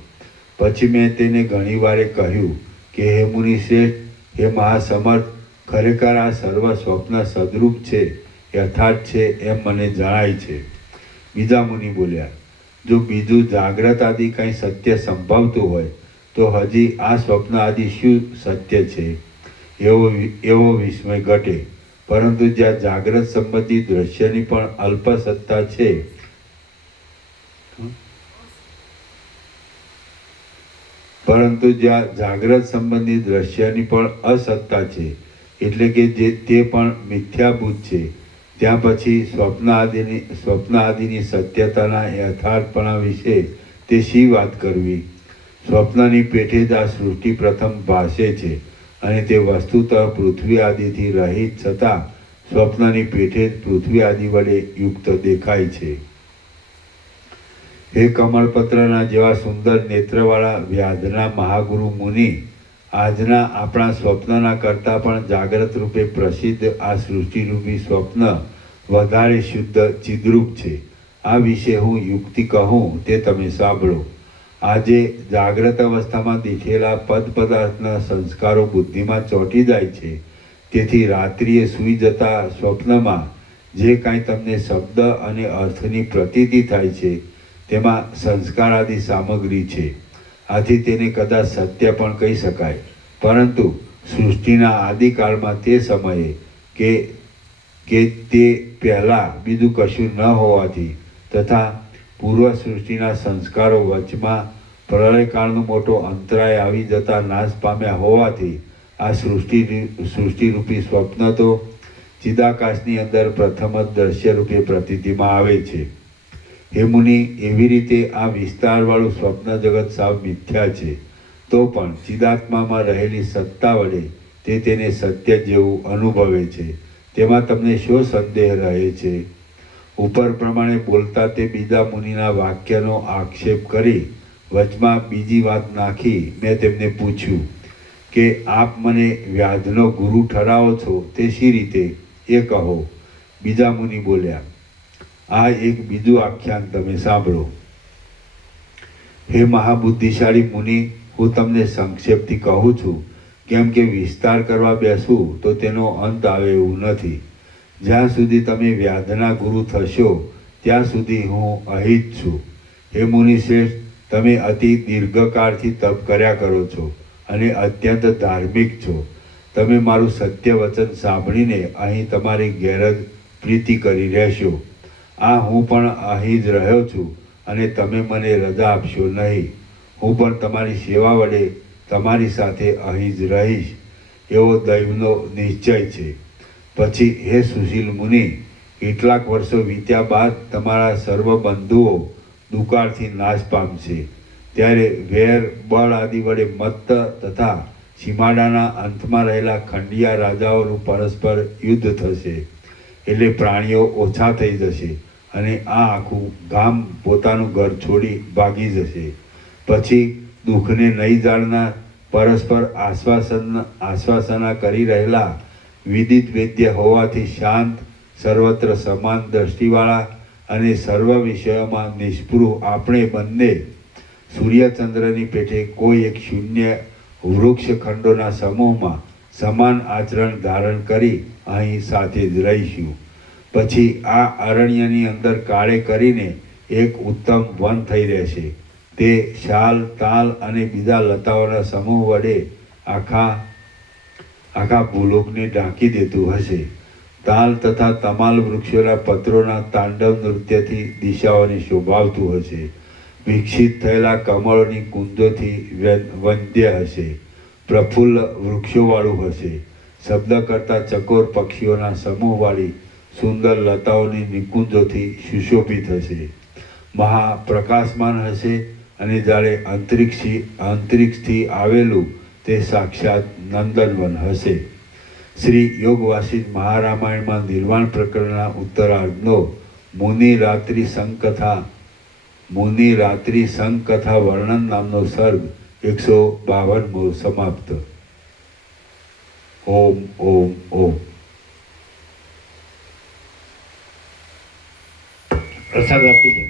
પછી મેં તેને ઘણી વારે કહ્યું કે હે મુનિ શ્રેષ્ઠ, હે મહાસમર્થ, ખરેખર આ સર્વ સ્વપ્ન સદરૂપ છે, યથાર્થ છે એમ મને જણાય છે. બીજા મુનિ બોલ્યા, જો બીજું જાગ્રત આદિ કંઈ સત્ય સંભવતું હોય તો હજી આ સ્વપ્ન આદિ શું સત્ય છે એવો વિસ્મય ઘટે. પરંતુ જ્યાં જાગ્રત સંબંધી દ્રશ્યની પણ અલ્પ સત્તા છે પરંતુ જ્યાં જાગ્રત સંબંધી દ્રશ્યની પણ અસત્તા છે, એટલે કે તે પણ મિથ્યાભૂત છે, ત્યાં પછી સ્વપ્ન આદિની સત્યતાના યથાર્થપણા વિશે તે શી વાત કરવી? સ્વપ્નની પેઠે જ આ સૃષ્ટિ પ્રથમ ભાસે છે અને તે વસ્તુતઃ પૃથ્વી આદિથી રહિત છતાં સ્વપ્નની પેઠે જ પૃથ્વી આદિ વડે યુક્ત દેખાય છે. હે કમળપત્રના જેવા સુંદર નેત્રવાળા વ્યાધના મહાગુરુ મુનિ, આજના આપણા સ્વપ્નના કરતાં પણ જાગ્રત રૂપે પ્રસિદ્ધ આ સૃષ્ટિરૂપી સ્વપ્ન વધારે શુદ્ધ ચિદ્રૂપ છે. આ વિશે હું યુક્તિ કહું તે તમે સાંભળો. આજે જાગ્રત અવસ્થામાં દીઠેલા પદ પદાર્થના સંસ્કારો બુદ્ધિમાં ચોંટી જાય છે. તેથી રાત્રિએ સૂઈ જતા સ્વપ્નમાં જે કાંઈ તમને શબ્દ અને અર્થની પ્રતીતિ થાય છે તેમાં સંસ્કાર આદિ સામગ્રી છે. આથી તેને કદાચ સત્ય પણ કહી શકાય. પરંતુ સૃષ્ટિના આદિકાળમાં તે સમયે કે તે પહેલાં બીજું કશું ન હોવાથી તથા પૂર્વ સૃષ્ટિના સંસ્કારો વચમાં પ્રલયકાળનો મોટો અંતરાય આવી જતા નાશ પામ્યા હોવાથી આ સૃષ્ટિરૂપી સ્વપ્ન તો ચિદાકાશની અંદર પ્રથમ જ દ્રશ્યરૂપે પ્રતીતિમાં આવે છે. હે મુનિ, એવી રીતે આ વિસ્તારવાળું સ્વપ્ન જગત સાવ મિથ્યા છે, તો પણ ચિદાત્મામાં રહેલી સત્તા વડે તે તેને સત્ય જેવું અનુભવે છે. તેમાં તમને શો સંદેહ રહે છે? ઉપર પ્રમાણે બોલતા તે બીજા મુનિના વાક્યનો આક્ષેપ કરી વચમાં બીજી વાત નાખી મેં તેમને પૂછ્યું કે આપ મને વ્યાધનો ગુરુ ઠરાવો છો તે શી રીતે એ કહો. બીજા મુનિ બોલ્યા, આ એક બીજું આખ્યાન તમે સાંભળો. હે મહાબુદ્ધિશાળી મુનિ, હું તમને સંક્ષેપથી કહું છું, કેમ કે વિસ્તાર કરવા બેસું તો તેનો અંત આવે એવું નથી. જ્યાં સુધી તમે વ્યાધના ગુરુ થશો ત્યાં સુધી હું અહીં જ છું. હે મુનિ શ્રેષ્ઠ, તમે અતિ દીર્ઘકાળથી તપ કર્યા કરો છો અને અત્યંત ધાર્મિક છો. તમે મારું સત્ય વચન સાંભળીને અહીં તમારી ગેરજ પ્રીતિ કરી રહેશો. આ હું પણ અહીં જ રહ્યો છું અને તમે મને રજા આપશો નહીં. હું પણ તમારી સેવા વડે તમારી સાથે અહીં જ રહીશ એવો દૈવનો નિશ્ચય છે. પછી હે સુશીલ મુનિ, કેટલાક વર્ષો વીત્યા બાદ તમારા સર્વ બંધુઓ દુકાળથી નાશ પામશે. ત્યારે વેર, બળ આદિ વડે મત્ત તથા સીમાડાના અંતમાં રહેલા ખંડિયા રાજાઓનું પરસ્પર યુદ્ધ થશે, એટલે પ્રાણીઓ ઓછા થઈ જશે અને આ આખું ગામ પોતાનું ઘર છોડી ભાગી જશે. પછી દુઃખને નહીં જાણનાર, પરસ્પર આશ્વાસના કરી રહેલા, વિદિત વેદ્ય હોવાથી શાંત, સર્વત્ર સમાન દ્રષ્ટિવાળા અને સર્વ વિષયોમાં નિષ્પૃહ આપણે બંને સૂર્યચંદ્રની પેઠે કોઈ એક શૂન્ય વૃક્ષ ખંડોના સમૂહમાં સમાન આચરણ ધારણ કરી અહીં સાથે જ રહીશું. પછી આ અરણ્યની અંદર કાળે કરીને એક ઉત્તમ વન થઈ રહેશે. તે શાલ, તાલ અને બીજા લતાઓના સમૂહ વડે આખા ભૂલોકને ઢાંકી દેતું હશે. તાલ તથા તમાલ વૃક્ષોના પત્રોના તાંડવ નૃત્યથી દિશાઓને શોભાવતું હશે. વિકસિત થયેલા કમળોની કુંજોથી વંદ્ય હશે. પ્રફુલ્લ વૃક્ષોવાળું હશે. શબ્દ કરતા ચકોર પક્ષીઓના સમૂહવાળી સુંદર લતાઓની નિકુંજોથી સુશોભિત હશે. મહાપ્રકાશમાન હશે અને જ્યારે અંતરિક્ષથી આવેલું તે સાક્ષાત નંદનવન હશે. શ્રી યોગ વાસિષ્ઠ મહારામાયણમાં નિર્વાણ પ્રકરણના ઉત્તરાર્ધનો મુનિ રાત્રિ સંકથા વર્ણન નામનો સર્ગ 152 સમાપ્ત. ઓમ ઓમ ઓમ. પ્રસાદ આપી દે.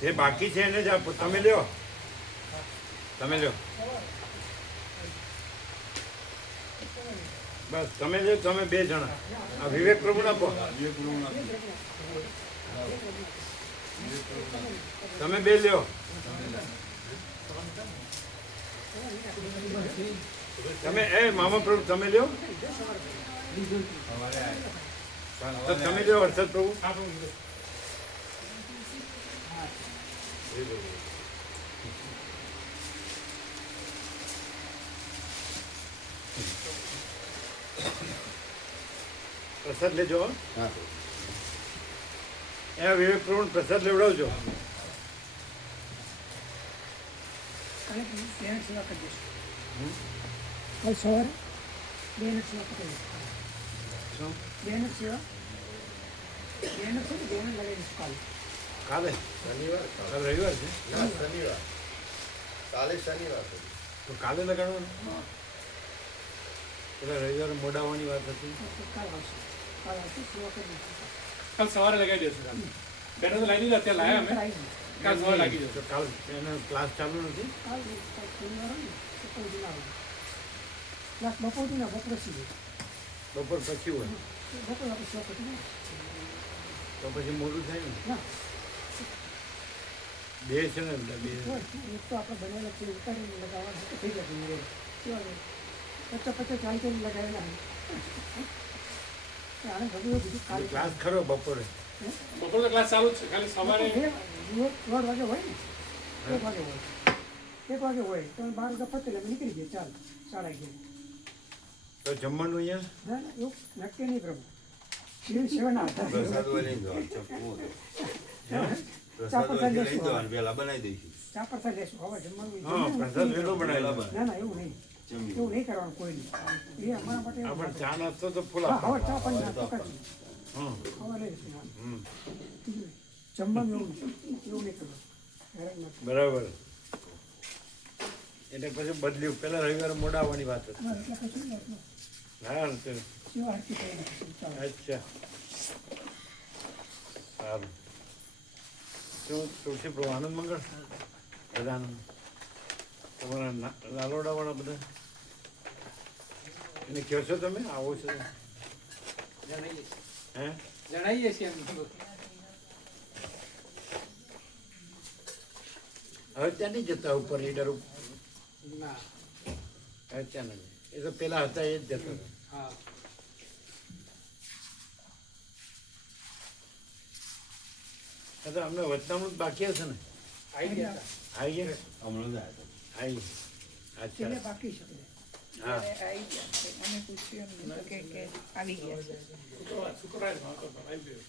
જે બાકી છે એને જ આપો. તમે લ્યો, તમે લ્યો, બસ તમે લ્યો. તમે બે જણા આ વિવેક પ્રભુ આપો. તમે બે લ્યો. તમે મામા પ્રભુ તમે લ્યો. તો તમે લ્યો હર્ષદ પ્રભુ. પ્રસાદ લેજો. એ વિવેક પ્રભુ પ્રસાદ લેવડાવજો. કાલ સવારે બેન સેવા કરી બેન સેવા બેન છે ને બેન લગાવીશ કાલે શનિવાર, કાલે રવિવાર છે. શનિવાર, કાલે શનિવાર તો કાલે લગાડવાનું. પેલા રવિવારે મોડા આવવાની વાત હતી. કાલ આવશે સેવા કરી કાલ સવારે લગાવી દેશું. બેનો તો લાવી દીધા, અત્યારે લાયા અમે. કાલ સવારે લાગી જશે. તો કાલ એનો ક્લાસ ચાલુ નથી. કાલ શનિવાર હોય ને તો કોઈ દિન આવે ક્લાસ બપોરથી ના બપોર સુધી બપોર પછી હોય બપોર આપણે 6 પછી તો પછી મોડું થાય ને ના બે છે ને બે હોય એક તો આપણે બનાવેલા છે ઉતારીને લગાવવા તો થઈ જતું મેરે કેવા 50 40 લગાવેલા આને બધું બીજું ખાલી ક્લાસ ખરો બપોરે બપોર તો ક્લાસ ચાલુ જ છે ખાલી સવારે 2 વાગે હોય ને 1 વાગે હોય 1 વાગે હોય તો 12 વાગે પતે એટલે નીકળી જાય ચાલ 11:30 તો જમવાનું અહીંયા ના એવું નક્કી નહીં પ્રભુ એ સેવન આવતા પ્રસાદ હોય લઈ જવાનું ચપ્પુ પ્રસાદ હોય લઈ જવાનું પહેલા બનાવી દઈશું ચા પરસા લેશું હવે જમવાનું હા પ્રસાદ વેલો બનાવેલો ના ના એવું નહીં એવું નહીં કરવાનું કોઈ નહીં એ અમારા માટે એવું આપણે ચા નાસ્તો તો ફૂલ હા હવે આપવાનો. ચા પણ નાસ્તો કરશું હમ હવે લઈશું હા. હમ જમવાનું એવું નહીં કરવાનું હેરાન નથી બરાબર એટલે પછી બદલ્યું પેલા રવિવારે મોડા આવવાની વાત હતી ના, એટલે કશું નહીં એટલું. હા તો સેવા હરખી થઈ નાખીશું. ચાલો. અચ્છા સારું શું તુલસી પ્રભુ આનંદ મંગળ બધા આનંદ તમારા લાલોડાવાળા બધા એને કહો છો તમે આવો છો હે જણાવીએ છીએ અમે. હવે ત્યાં નહીં જતા ઉપર લીડર ઉપર ના હવે ત્યાં નહીં એ તો પેલા હતા એ જ જતા હતા હા હા તો અમને વચનામૃત બાકી હશે ને આવી ગયા હતા. આવી ગયા હમણાં જ આવ્યા આવી છેલ્લે અચ્છા બાકી છે હા આવી ગયા છે. મને પૂછ્યું એમને તો કે આવી ગયા છે. શુક્રવારે આવી ગયો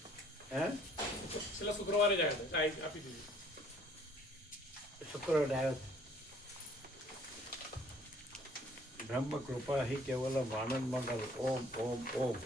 હે છેલ્લા શુક્રવારે જ આવ્યા હતા ચા આપી દીધી શુક્રવારે આવ્યો હતો. બ્રહ્મ કૃપા હિ કેવલમ આનંદ મંગલ ઓમ ઓમ ઓમ